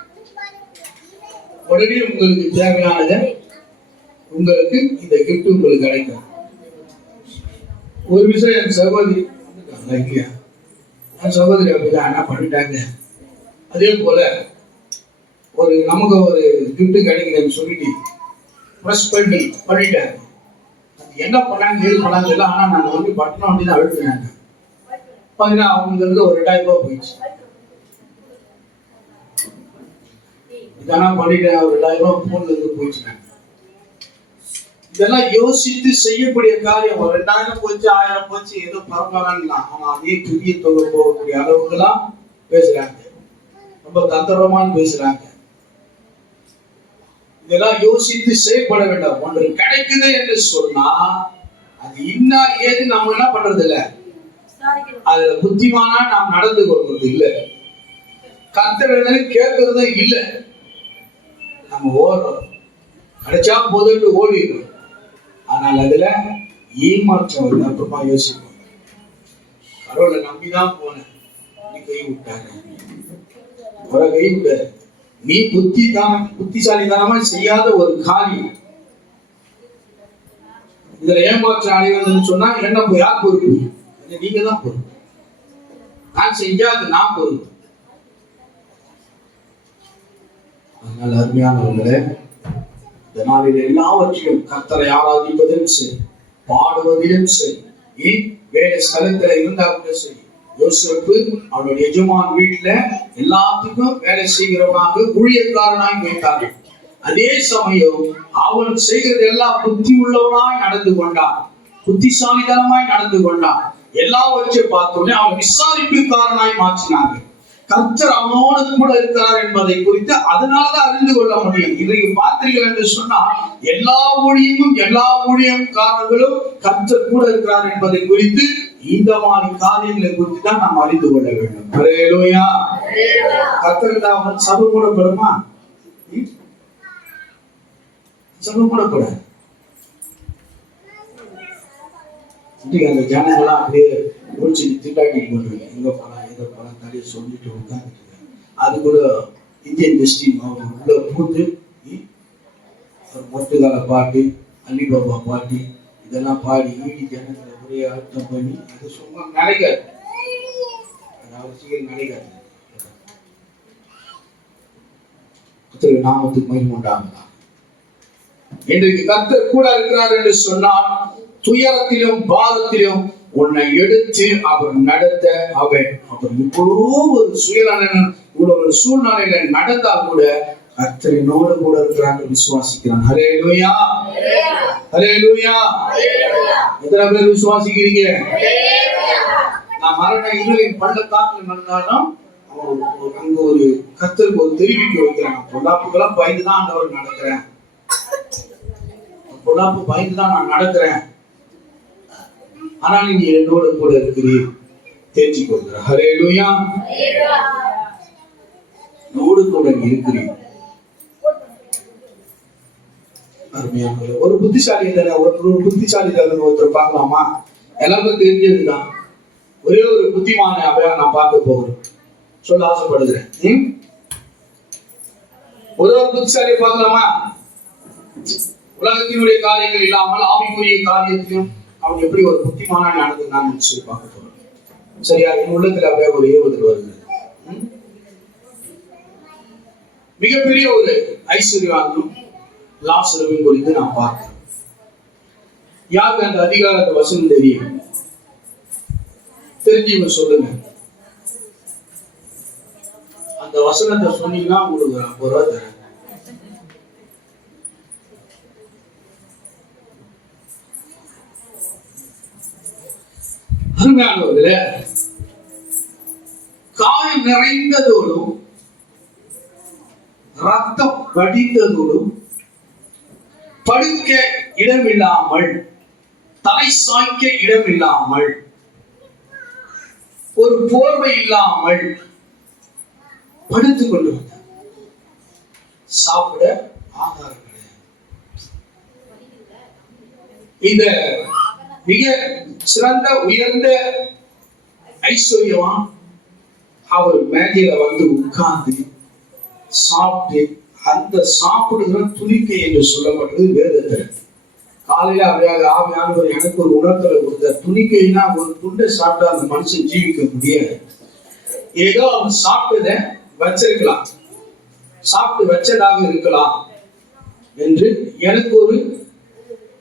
உடனே உங்களுக்கு தேவையானதை உங்களுக்கு இந்த கிஃப்ட் உங்களுக்கு கிடைக்கும். ஒரு விஷயம் என் சகோதரி இல்லையா, என் சகோதரி அப்படிதான் என்ன பண்ணிட்டாங்க. அதே போல நமக்கு ஒரு கிஃப்ட் கிடைக்குதுன்னு சொல்லிட்டு பிரஸ் பண்ணிட்டாங்க. என்ன பண்ணாங்க ஏது பண்ணாங்க இல்லை. ஆனா நாங்க வந்து பட்டணம் அப்படின்னு அழுத்துனாங்க. பாத்தீங்கன்னா அவங்களுக்கு இருந்து ஒரு 2000 ரூபாய் போயிடுச்சு. இதெல்லாம் பண்ணிட்டேன், ஒரு 2000 ரூபாய் போன்ல இருந்து போயிடுச்சுனாங்க. இதெல்லாம் யோசித்து செய்யக்கூடிய காரியம். ஒரு 2000 போச்சு, 1000 போச்சு, ஏதோ பரவாயில்லாம். ஆனா அதே பெரிய தொகை போகக்கூடிய அளவுக்கு எல்லாம் பேசுறாங்க. ரொம்ப தந்திரமான்னு பேசுறாங்க. இதெல்லாம் யோசித்து செயல்பட வேண்டாம். ஒன்று கிடைக்குது என்று சொன்னா அது என்ன ஏது நம்ம என்ன பண்றது இல்ல, அது புத்திமானா நாம் நடந்து கொள்வது இல்லை. கர்த்தரை கேட்கறதும் இல்லை. நம்ம ஓடுறோம், கிடைச்சா போதுன்னு ஓடிடுறோம். ஆனால் அதுல ஏமாற்றம் வந்து அப்புறமா யோசிப்போம். கடவுளை நம்பிதான் போனேன், நீ கை விட்டாங்க, ஒரு கை விட்ட. நீ புத்திசாலித்தனமா செய்யாத ஒரு காரியம். இதுல ஏமாற்றம் அடைவதுன்னு சொன்னா என்ன யார் பொறுப்பு? நீங்க தான் பொறுப்பு. நான் செஞ்சா அது நான் பொறுப்பு. அதனால அருமையானவர்களே, இந்த நாளில் எல்லாவற்றையும் கர்த்தரை ஆராதிப்பதிலும் சரி, பாடுவதிலும் சரி, வேலை ஸ்தலத்துல இருந்தா கூட சரி, யோசேப்பு அவருடைய எஜமான் வீட்டுல எல்லாத்துக்கும் வேலை செய்கிறவனாக ஊழியக்காரனாய் வைத்தார்கள். அதே சமயம் அவன் செய்கிறது எல்லாம் புத்தி உள்ளவனாய் நடந்து கொண்டான், புத்திசாலித்தனமாய் நடந்து கொண்டான். எல்லாவற்றையும் பார்த்தோன்னே அவன் விசாரிப்புக்காரனாய் மாற்றினாங்க. கர்த்தர் அவனோடு கூட இருக்கிறார் என்பதை குறித்து அதனாலதான் அறிந்து கொள்ள முடியும். இன்றைக்கு பார்த்தீர்கள் என்று சொன்னால் எல்லா ஊழியமும் எல்லா ஊழியக்காரர்களும் கர்த்தர் கூட இருக்கிறார் என்பதை குறித்து இந்த மாதிரி காரியங்களை குறித்து தான் நாம் அறிந்து கொள்ள வேண்டும். ஹல்லேலூயா. கர்த்தர் தான் சபை கூட படுமா? சபை கூட கூடாது. அந்த ஜனங்கள்லாம் அப்படியே முடிச்சு திட்டாட்டி போட்டுருங்க. எங்க போலாம் எதை போலாம் தடையை சொல்லிட்டு உட்காந்துட்டு அது கூட இந்தியன் வெஸ்டின் உள்ள பூந்து ஒரு மொட்டுகால பாட்டு, அலிபாபா பாட்டு இதெல்லாம் பாடி ஈடி ஜனங்களை ஒரே அர்த்தம் பண்ணி அது சும்மா நினைக்காது. அதாவது சீக்கிரம் நினைக்காது. நாமத்துக்கு மகிமை உண்டாகலாம். இன்றைக்கு கர்த்தர் கூட இருக்கிறார் என்று சொன்னால் துயரத்திலும் பாரத்திலும் உன்னை எடுத்து அவர் நடத்த அவர் இவ்வளோ ஒரு இவ்வளவு ஒரு சூழ்நிலையில நடந்தால் கூட கர்த்தரினோடு கூட இருக்கிறாங்க விசுவாசிக்கிறான். ஹல்லேலூயா. ஹல்லேலூயா. எத்தனை பேர் விசுவாசிக்கிறீங்க? நான் மரண இருளின் பள்ளத்தாக்கில் நடந்தாலும் அங்க ஒரு கர்த்தருக்கு ஒரு தெரிவிக்க வைக்கிறாங்க. பொல்லாப்புக்கெல்லாம் பயந்துதான் ஆண்டவர் நடக்கிறேன், பொல்லாப்பு பயந்துதான் நான் நடக்கிறேன், ஆனால் நீங்க என்னோடு கூட இருக்கிறீர் தெரிஞ்சு கொள்கிறார். ஹல்லேலூயா. என்னோடு கூட இருக்கிறீர். அருமையான ஒரு புத்திசாலி ஒருத்தர் பார்க்கலாமா? எல்லாருக்கும் தெரிஞ்சதுதான். ஒரே ஒரு புத்திமான அவையா நான் பார்க்க போகிறேன், சொல்ல ஆசைப்படுகிறேன். ஒரு புத்திசாலியை பார்க்கலாமா? உலகத்தினுடைய காரியங்கள் இல்லாமல் ஆவிக்குரிய காரியத்திலும் அவன் எப்படி ஒரு புத்திமானா நடந்துனான்னு சொல்லி பார்க்க போறோம். சரியா? என் உள்ளத்துல அப்படியே ஒரு ஏவுதல் வருது. மிகப்பெரிய ஒரு ஐஸ்வர்யவானும் லாசருவையும் குறித்து நான் பார்த்தேன். யாருக்கு அந்த அதிகாரத்தை வசனம் தெரியும்? தெரிஞ்சவங்க சொல்லுங்க. அந்த வசனத்தை சொன்னீங்கன்னா உங்களுக்கு 50 ரூபாய் தரேன். அருமையானவர்களே, காயம் நிறைந்ததோடும் ரத்தம் வடிந்ததோடும் படுக்க இடமில்லாமல் தலை சாய்க்க இடமில்லாமல் ஒரு போர்வை இல்லாமல் படுத்துக் கொண்டிருந்தார். சாப்பிட ஆகாரம் கிடையாது. இந்த மிக சிறந்த உயர்ந்த ஐஸ்வர்யவான் அவர் மேஜையில வந்து உட்கார்ந்து சாப்பிட்டு, அந்த சாப்பிடுகிற துணிக்கை என்று சொல்லப்பட்டது வேதத்தில். காலையில அப்படியே ஆவியானவர் எனக்கு ஒரு உணர்த்தலை கொடுத்தார். துணிக்கைனா ஒரு துண்டை சாப்பிட்டா அந்த மனுஷன் ஜீவிக்க முடியாது. ஏதோ அவன் சாப்பிட்டதை வச்சிருக்கலாம், சாப்பிட்டு வச்சதாக இருக்கலாம் என்று எனக்கு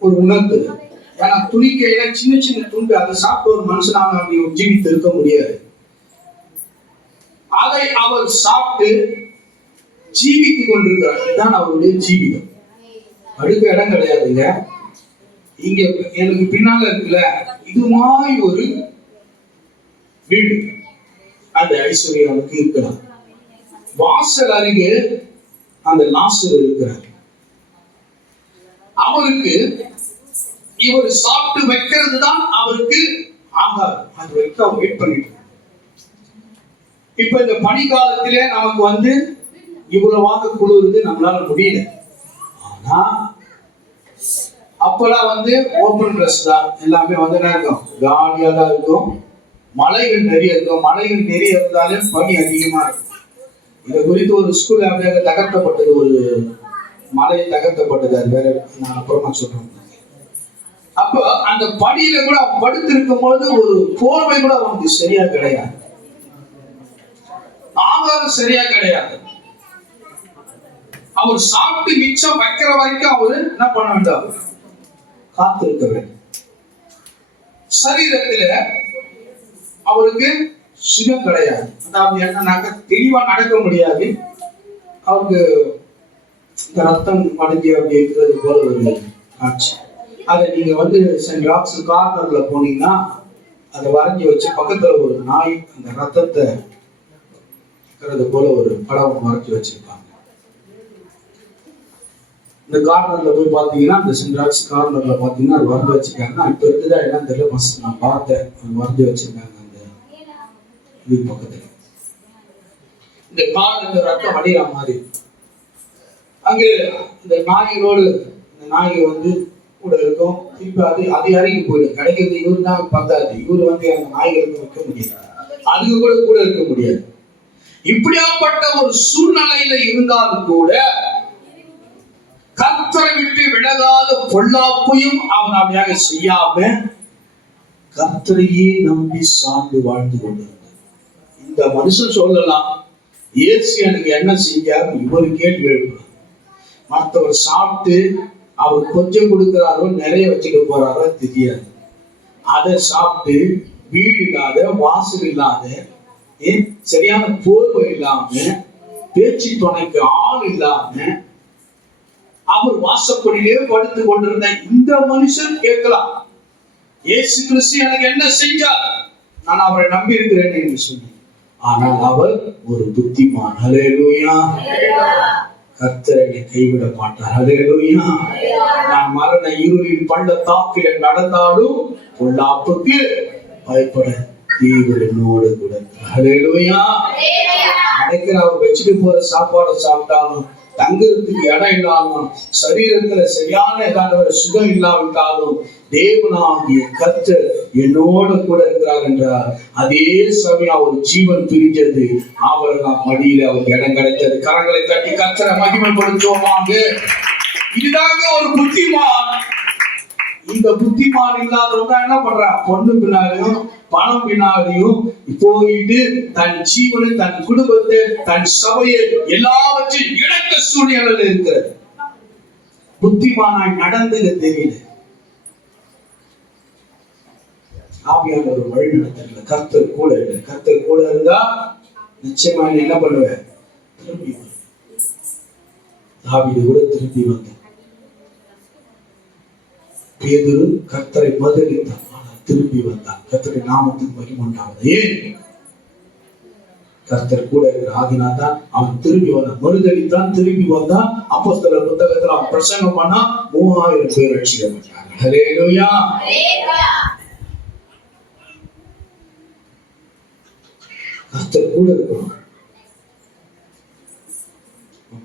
ஒரு உணர்த்து. ஏன்னா துணிக்கையில சின்ன சின்ன துண்டு, அதை சாப்பிட்டு ஒரு மனுஷனாக அப்படி ஜீவித்து இருக்க முடியாது. அதை அவர் சாப்பிட்டு ஜீவித்துக் கொண்டிருக்கிறார். இதுதான் அவருடைய ஜீவிதம். அடுத்த இடம் கிடையாதுங்க. இங்க எனக்கு பின்னால இருக்குல்ல, இது மாதிரி ஒரு வீடு அந்த ஐஸ்வர்யாவுக்கு இருக்கலாம். வாசல் அருகே அந்த லாசர் இருக்கிறார். அவருக்கு இவர் சாப்பிட்டு வைக்கிறது தான் அவருக்கு ஆகாரம். அது வைக்க வெயிட் பண்ணிட்டு. இப்ப இந்த பனி காலத்திலே நமக்கு இவ்வளவாக குளிர்ந்து நம்மளால முடியல. ஆனா அப்பெல்லாம் ஓபன் பிளஸ் தான், எல்லாமே என்ன இருக்கும், காலியா தான் இருக்கும். மலைகள் நிறைய இருக்கும். மலைகள் நிறைய இருந்தாலே பனி அதிகமா இருக்கும். இதை குறித்து ஒரு ஸ்கூல் அப்படியே தகர்த்தப்பட்டது, ஒரு மலை தகர்த்தப்பட்டது. அது வேற, நான் அப்புறமா சொல்றேன். அப்ப அந்த பனியில கூட அவன் படுத்து இருக்கும் போது ஒரு போர்வை கூட அவனுக்கு சரியா கிடையாது, ஆகாரம் சரியா கிடையாது. அவர் சாப்பிட்டு மிச்சம் வைக்கிற வரைக்கும் அவரு என்ன பண்ண வேண்டும், காத்திருக்க வேண்டும். சரீரத்துல அவருக்கு சுகம் கிடையாது. அதாவது என்னன்னாக்க தெளிவா நடக்க முடியாது. அவருக்கு இந்த ரத்தம் அடைஞ்சி அப்படி இருக்கிறது போல ஒரு காட்சி. அதை நீங்க சென்ட் ராக்ஸ் கார்னர்ல போனீங்கன்னா அதை வரைஞ்சி வச்சு பக்கத்துல ஒரு நாய் அந்த ரத்தத்தை போல ஒரு படம் வரைஞ்சி வச்சிருப்பாங்க. இந்த கார்னர்ல போய் பாத்தீங்கன்னா, அந்த சென்ட் ராக்ஸ் கார்னர்ல பாத்தீங்கன்னா அது வரைஞ்சி வச்சிருக்காங்க. இப்ப இருக்குதா என்னன்னு தெரியல, ஃபர்ஸ்ட் நான் பார்த்தேன், அது வரைஞ்சி வச்சிருக்காங்க அந்த இது பக்கத்துல. இந்த கார்னர்ல ரத்தம் வடிகிற மாதிரி அங்கு இந்த நாய்களோடு இந்த நாய்கள் கூட இருக்கும். திருப்பி அது இறங்கி போயிடும். கிடைக்கிறது இவரு தான் பத்தாது. இவரு அந்த நாய்களுக்கு வைக்க முடியாது, அதுக்கு கூட இருக்க முடியாது. இப்படியாப்பட்ட ஒரு சூழ்நிலையில இருந்தாலும் கூட கர்த்தரை விட்டு விலகாத பொல்லாப்பையும் அவன் அப்படியாக செய்யாம கர்த்தரையே நம்பி சார்ந்து வாழ்ந்து கொண்டிருந்தார். இந்த மனுஷன் சொல்லலாம், இயேசு எனக்கு என்ன செஞ்சார், இவரு கேள்வி எழுப்பலாம். மற்றவர் சாப்பிட்டு அவர் கொஞ்சம் கொடுக்கிறாரோ நிறைய வச்சுட்டு போறாரோ தெரியாது. அதை சாப்பிட்டு வீடு இல்லாத, வாசல் இல்லாத, சரியான போர்வை இல்லாம, பேச்சு துணைக்கு ஆள் இல்லாம அவர் வாசப்படியிலே படுத்து கொண்டிருந்த இந்த மனுஷன் கேட்கலாம், இயேசு கிறிஸ்து எனக்கு என்ன செஞ்சார், நான் அவரை நம்பி இருக்கிறேன் என்று சொன்னேன். ஆனால் அவர் ஒரு புத்திமான். ஹல்லேலூயா. கர்த்தரை கைவிட மாட்டார். ஹல்லேலூயா. நான் மரண இருளின் பள்ளத்தாக்கில் நடந்தாலும் பொல்லாப்புக்கு பயப்பட தேவன் என்னோடு கூட. ஹல்லேலூயா. அடைக்கிற அவர் வச்சுட்டு போற சாப்பாடை சாப்பிட்டாலும், தங்குறதுக்கு இடம் இல்லாமல், சரீரத்துல சரியான ஏதாவது சுகம் இல்லாவிட்டாலும் தேவனாகிய கர்த்தர் என்னோடு கூட இருக்கிறார் என்றார். அதே சமயம் அவர் ஜீவன் பிரிஞ்சது, அவரெல்லாம் மடியில அவருக்கு இடம் கிடைத்தது. கரங்களை தட்டி கர்த்தரை மகிமைப்படுத்துவோமாக. இதுதாங்க ஒரு புத்திமான். இந்த புத்திமான் இல்லாதவங்க என்ன பண்றான்? பொண்ணு பின்னாடியும் பணம் பின்னாடியும் போயிட்டு தன் ஜீவனை, தன் குடும்பத்தை, தன் சபையை எல்லாவற்றையும் இழக்க சூழ்நிலையில் இருக்கிறது. புத்திமானாய் நடந்துக தெரியல. ஆவியான ஒரு வழி நடத்தல. கர்த்தர் கூட இல்லை. கர்த்தர் கூட இருந்தா நிச்சயமா நீ என்ன பண்ணுவ? திரும்பி வரும். தாவீது கூட திரும்பி வந்தான். பேதுரு கர்த்தரை மறுதலித்தான், ஆனால் திரும்பி வந்தான். கர்த்தருடைய நாமத்துக்கு மகிமை உண்டாவது. ஏன்? கர்த்தர் கூட இருக்கிற ஆகினாதான் அவன் திரும்பி வந்தான். மறுதலித்தான், திரும்பி வந்தான். அப்போஸ்தலர் புத்தகத்துல அவன் பிரசங்கம் பண்ணா 3000 பேர் ரட்சிக்கப்பட்டார்கள். ஹல்லேலூயா. கர்த்தர் கூட இருக்கணும்.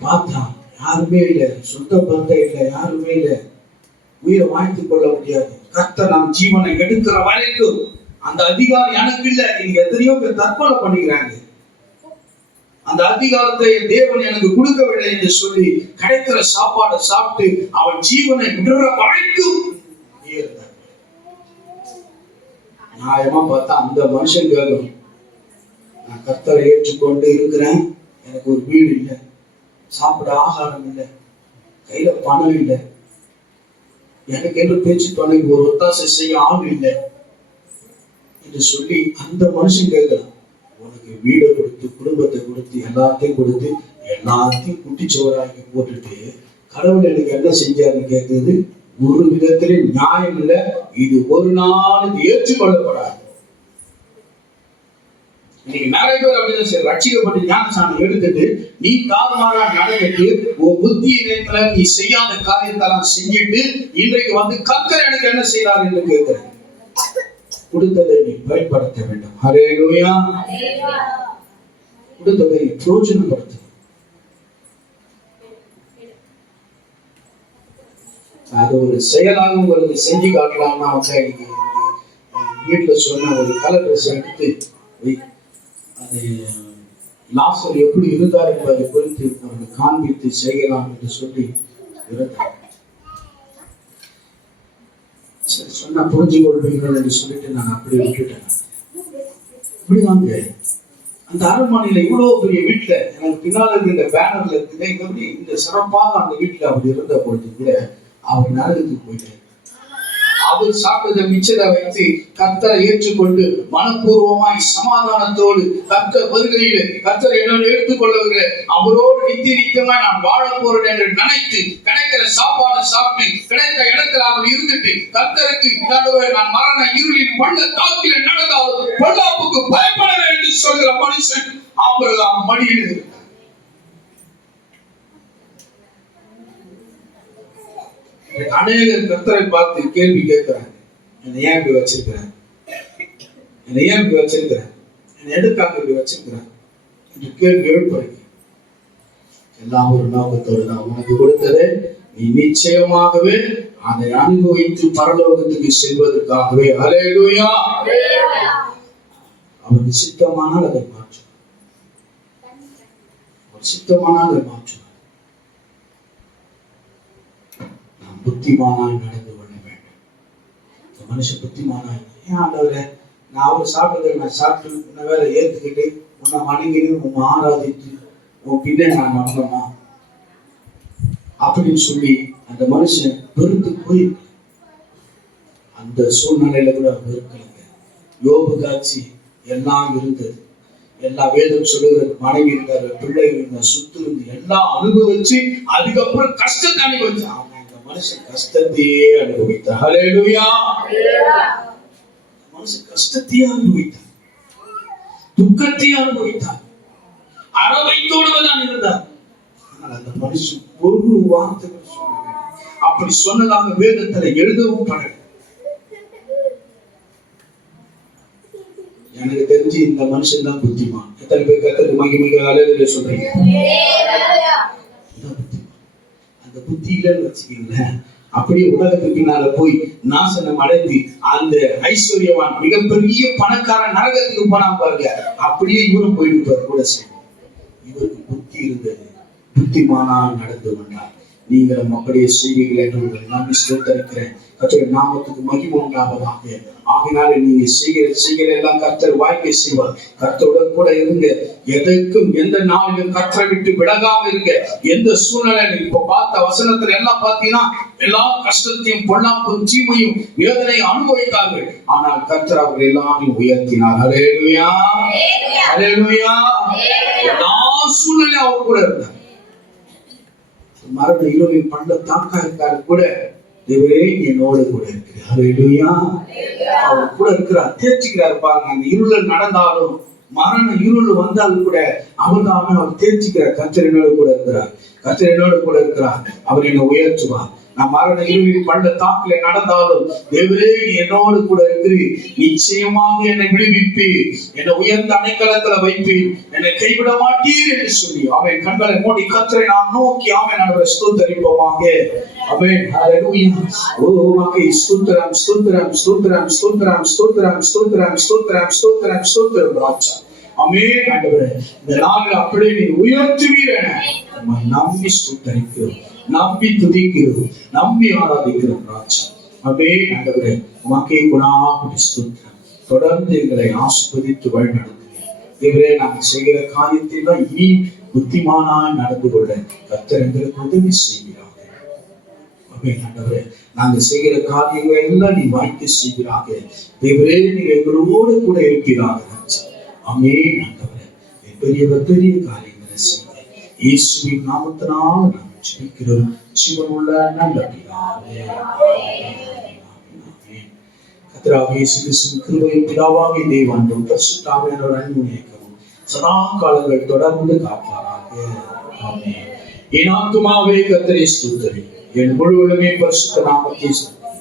பார்த்தான், யாருமே இல்லை, சொந்த பந்தம் இல்லை, யாருமே இல்லை, உயிரை வாங்கிக் கொள்ள முடியாது. கர்த்தர் நம் ஜீவனை எடுக்கிற வரைக்கும் அந்த அதிகாரம் எனக்கு இல்லை. நீங்க எத்தனையோ பேர் தற்கொலை பண்ணிக்கிறாங்க. அந்த அதிகாரத்தை தேவன் எனக்கு கொடுக்கவில்லை என்று சொல்லி கிடைக்கிற சாப்பாடை சாப்பிட்டு அவன் ஜீவனை விடுற வரைக்கும் நியாயமா பார்த்தா அந்த மனுஷன் கேட்கும், நான் கர்த்தரை ஏற்றுக்கொண்டு இருக்கிறேன், எனக்கு ஒரு வீடு இல்லை, சாப்பிட ஆகாரம் இல்லை, கையில பணம் இல்லை, எனக்கு என்று பேச்சு துணைக்கு ஒரு ஒத்தாசை செய்ய ஆள் இல்லை என்று சொல்லி அந்த மனுஷன் கேட்கலாம். உனக்கு வீடை கொடுத்து, குடும்பத்தை கொடுத்து, எல்லாத்தையும் கொடுத்து, எல்லாத்தையும் குட்டிச்சோராக்கி போட்டுட்டு கடவுள் எனக்கு என்ன செஞ்சாருன்னு கேட்கிறது ஒரு விதத்திலே நியாயம் இல்லை. இது ஒரு நாள் ஏற்றுக்கொள்ளப்படாது. இன்னைக்கு நிறைய பேர் அப்படிதான் சரி, ரட்சிக்கப்பட்டு ஞானஸ்நானம் எடுத்துட்டு நீ தாறுமாறா நடந்துட்டு உன் புத்தி நேரத்துல நீ செய்யாத காரியத்தெல்லாம் செஞ்சுட்டு இன்றைக்கு வந்து கர்த்தர் எனக்கு என்ன செய்தார் என்று கேட்கிறேன். கொடுத்ததை நீ பயன்படுத்த வேண்டும். ஹல்லேலூயா. கொடுத்ததை நீ பிரயோஜனப்படுத்த. அது ஒரு செயலாக உங்களுக்கு செஞ்சு காட்டலாம்னா இன்னைக்கு வீட்டுல சொன்ன ஒரு கலர் ட்ரெஸ் எடுத்து அது லாசர் எப்படி இருந்தார் என்பதை குறித்து அவர்கள் காண்பித்து செய்யலாம் என்று சொல்லி இருந்தார். சொன்னா புரிஞ்சு கொள்வீர்கள் என்று சொல்லிட்டு நான் அப்படி விட்டுட்டேன். இப்படிதாங்க அந்த அரண்மனையில இவ்வளவு பெரிய வீட்டுல எனக்கு பின்னால இருந்த பேனர்ல இருக்குது இந்த சிறப்பாக அந்த வீட்டுல அப்படி இருந்த பொழுது கூட அவர் நரகத்துக்கு போயிட்டார். அவர் சாப்பிட்ட மிச்சத்தை வைத்து கர்த்தரை ஏற்றுக்கொண்டு மனப்பூர்வமாய் சமாதானத்தோடு கர்த்தர் வருகையில கர்த்தர் என்னோடு எடுத்துக்கொள்ளுகிற அவரோடு நித்தியமாய் நான் வாழ போறேன் என்று நினைத்து கிடைக்கிற சாப்பாடு சாப்பிட்டு கிடைத்த இடத்துல அவர் இருந்துட்டு கர்த்தருக்கு நான் மரண இருளின் பள்ள தாக்கில நடந்தாலும் பொல்லாப்புக்கு பயப்படவே என்று சொல்கிற மனுஷன் ஆபிரகாம் மடியில் இருக்கிறார். அநேகர் கர்த்தரை பார்த்து கேள்வி கேட்கிறாங்க, என்னை ஏன் இப்படி வச்சிருக்கிறேன், என்னை ஏன் இப்படி வச்சிருக்கிறேன், என்னை எதுக்காக இப்படி வச்சிருக்கிறேன் என்று கேள்வி எழுப்புறீங்க. எல்லாம் ஒரு நோக்கத்தோடு தான். உனக்கு கொடுத்ததை நீ நிச்சயமாகவே அதை அனுபவித்து பரலோகத்துக்கு செல்வதற்காகவே. ஹல்லேலூயா. அவருக்கு சித்தமானால் அதை மாற்றும். அவர் சித்தமானால் அதை மாற்றும். புத்திமானாய் நடந்து கொள்ள வேண்டும். இந்த மனுஷன் புத்திமானாய், ஏன் ஆண்டவரே நான் அவர் சாப்பிட்டதை நான் சாப்பிட்டு உன்னை வேற ஏத்துக்கிட்டு உன்னை வணங்கினு உன்னை ஆராதித்து உன் பின்னே நான் வந்தோமா அப்படின்னு சொல்லி அந்த மனுஷன் வெறுத்து போய் அந்த சூழ்நிலையில கூட வெறுக்கலைங்க. யோபு காட்சி எல்லாம் இருந்தது. எல்லா வேதம் சொல்லுகிறது, மனைவி இருந்தாரு, பிள்ளைகள் இருந்தார், சொத்து இருந்து எல்லாம் அனுபவிச்சு அதுக்கப்புறம் கஷ்டத்தை அனுபவிச்சு மனுஷன் கஷ்டத்தையே அனுபவித்தார். ஹல்லேலூயா. மனுஷன் கஷ்டத்தையே அனுபவித்தார், துக்கத்தையே அனுபவித்தார், அரவைத்தோடு தான் இருந்தார். ஆனால் அந்த மனுஷன் ஒரு வார்த்தை சொன்னாங்க. அப்படி சொன்னதாக வேதத்துல எழுதவும் படல. எனக்கு தெரிஞ்சு இந்த மனுஷன் தான் புத்திமான். எத்தனை பேர் கர்த்தருக்கு மகிமை ஹல்லேலூயா சொல்றீங்க? அந்த புத்தி இல்லைன்னு வச்சுக்கீங்களேன், அப்படியே உலகத்துக்கு பின்னால போய் நாசனம் அடைந்து அந்த ஐஸ்வர்யவான் மிகப்பெரிய பணக்காரன் நரகத்துக்கு போனா பாருங்க, அப்படியே இவரும் போயிட்டு கூட செய்யும். இவருக்கு புத்தி இருந்தது, புத்திமானால் நடந்து கொண்டார். நீங்களும் அப்படியே செய்வீர்கள் என்று உங்களை நம்பி ஸ்தோத்தரிக்கிறேன். கர்த்தருடைய நாமத்துக்கு மகிமை உண்டாவதாக. ஆகினாலே நீங்க செய்கிற எல்லாம் கர்த்தர் வாய்க்க செய்வார். கர்த்தருடன் கூட இருங்க. எதற்கும் எந்த நாளிலும் கர்த்தரை விட்டு விலகாம இருங்க. எந்த சூழ்நிலை இப்ப பார்த்த வசனத்துல எல்லாம் பாத்தீங்கன்னா எல்லா கஷ்டத்தையும் பொல்லாப்பும் தீமையும் வேதனை அனுபவித்தார்கள். ஆனால் கர்த்தர் அவர்கள் எல்லாரையும் உயர்த்தினார். ஹல்லேலூயா, ஹல்லேலூயா. எல்லா சூழ்நிலையும் அவர் கூட இருந்தார். மரண இருளின் பள்ளத்தாக்கா இருந்தாலும் கூட தேவரே என்னோடு கூட இருக்கிறார். ஹல்லேலூயா. அவர் கூட இருக்கிறார், தேர்ச்சிக்கிறார். பாருங்க, அந்த இருள் நடந்தாலும் மரண இருள் வந்தாலும் கூட அவர் தேர்ச்சிக்கிறார். கர்த்தர் என்னோடு கூட இருக்கிறார், கர்த்தர் என்னோடு கூட இருக்கிறார். அவர் என்னை உயர்த்துவார். நான் மரண இருளின் பள்ளத்தாக்கிலே நடந்தாலும் தேவரே நீ என்னோடு கூட இருக்கிறீர், நிச்சயமாக என்னை விடுவிப்பீர், என்னை உயர்ந்த அடைக்கலத்துல வைப்பீர், என்னை கைவிட மாட்டீர் என்று சொல்லி அவன் கண்களை மூடி கர்த்தரை நாம் நோக்கி அவன் அவரை ஸ்தோத்தரிப்போமாக. ஆமென். ஹல்லேலூயா. ஓ மகே, ஸ்தோத்திரம் ஸ்தோத்திரம் ஸ்தோத்திரம் ஸ்தோத்திரம் ஸ்தோத்திரம் ஸ்தோத்திரம் ஸ்தோத்திரம் ஸ்தோத்திரம் ஸ்தோத்திரம் ராஜா. ஆமென். ஆண்டவரே, இந்த நாளில் அப்படியே நீ உயர்த்துவீர் என நம்ம நம்பி ஸ்தோத்தரிக்கிறோம், நம்பி துதிக்கிறோம், நம்பி ஆராதிக்கிறோம் ராஜா. ஆமென். ஆண்டவரே, உமக்கே குணாகுடி ஸ்தோத்திரம். தொடர்ந்து எங்களை ஆசீர்வதித்து வழிநடத்துங்க தேவரே. நாங்கள் செய்கிற காரியத்தை இனி புத்திமானாய் நடந்து கொள்ள கர்த்தர் எங்களுக்கு உதவி செய்கிறார். ஆண்டவரே, நாங்கள் செய்கிற காரியங்கள் எல்லாம் நீ வாய்க்க செய்கிறாக தேவரே. நீர் எங்களோடு கூட இருக்கிறாங்க. ஆமென். ஆண்டவரே, பெரிய காரியங்களை செய்ய இயேசுவின் நாமத்தினால் நாம் ஜெபிக்கிறோம். ஜீவனுள்ள நல்ல பிதாவே. கர்த்தராகிய இயேசு கிறிஸ்துவின் கிருபையும் பிதாவாகிய தேவனும் பரிசுத்த ஆவியானவரின் அன்பும் ஐக்கியமும் சதா காலங்கள் தொடர்ந்து காப்பாராக. ஆமென். என் ஆத்துமாவே கர்த்தரை ஸ்தோத்திரி, என் முழுவதுமே பரிசுத்த நாமத்தை ஸ்தோத்திரி.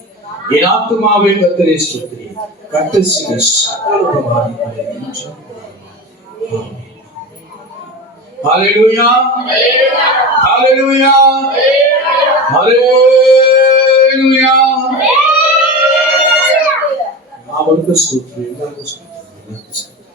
என் ஆத்துமாவே கர்த்தரை ஸ்தோத்திரி, கர்த்தர் செய்த சகல உபகாரங்களை என்றும். ஹல்லேலூயா, ஹல்லேலூயா, ஹல்லேலூயா. அவருக்கு ஸ்தோத்திரம், எல்லாருக்கும் ஸ்தோத்திரம்.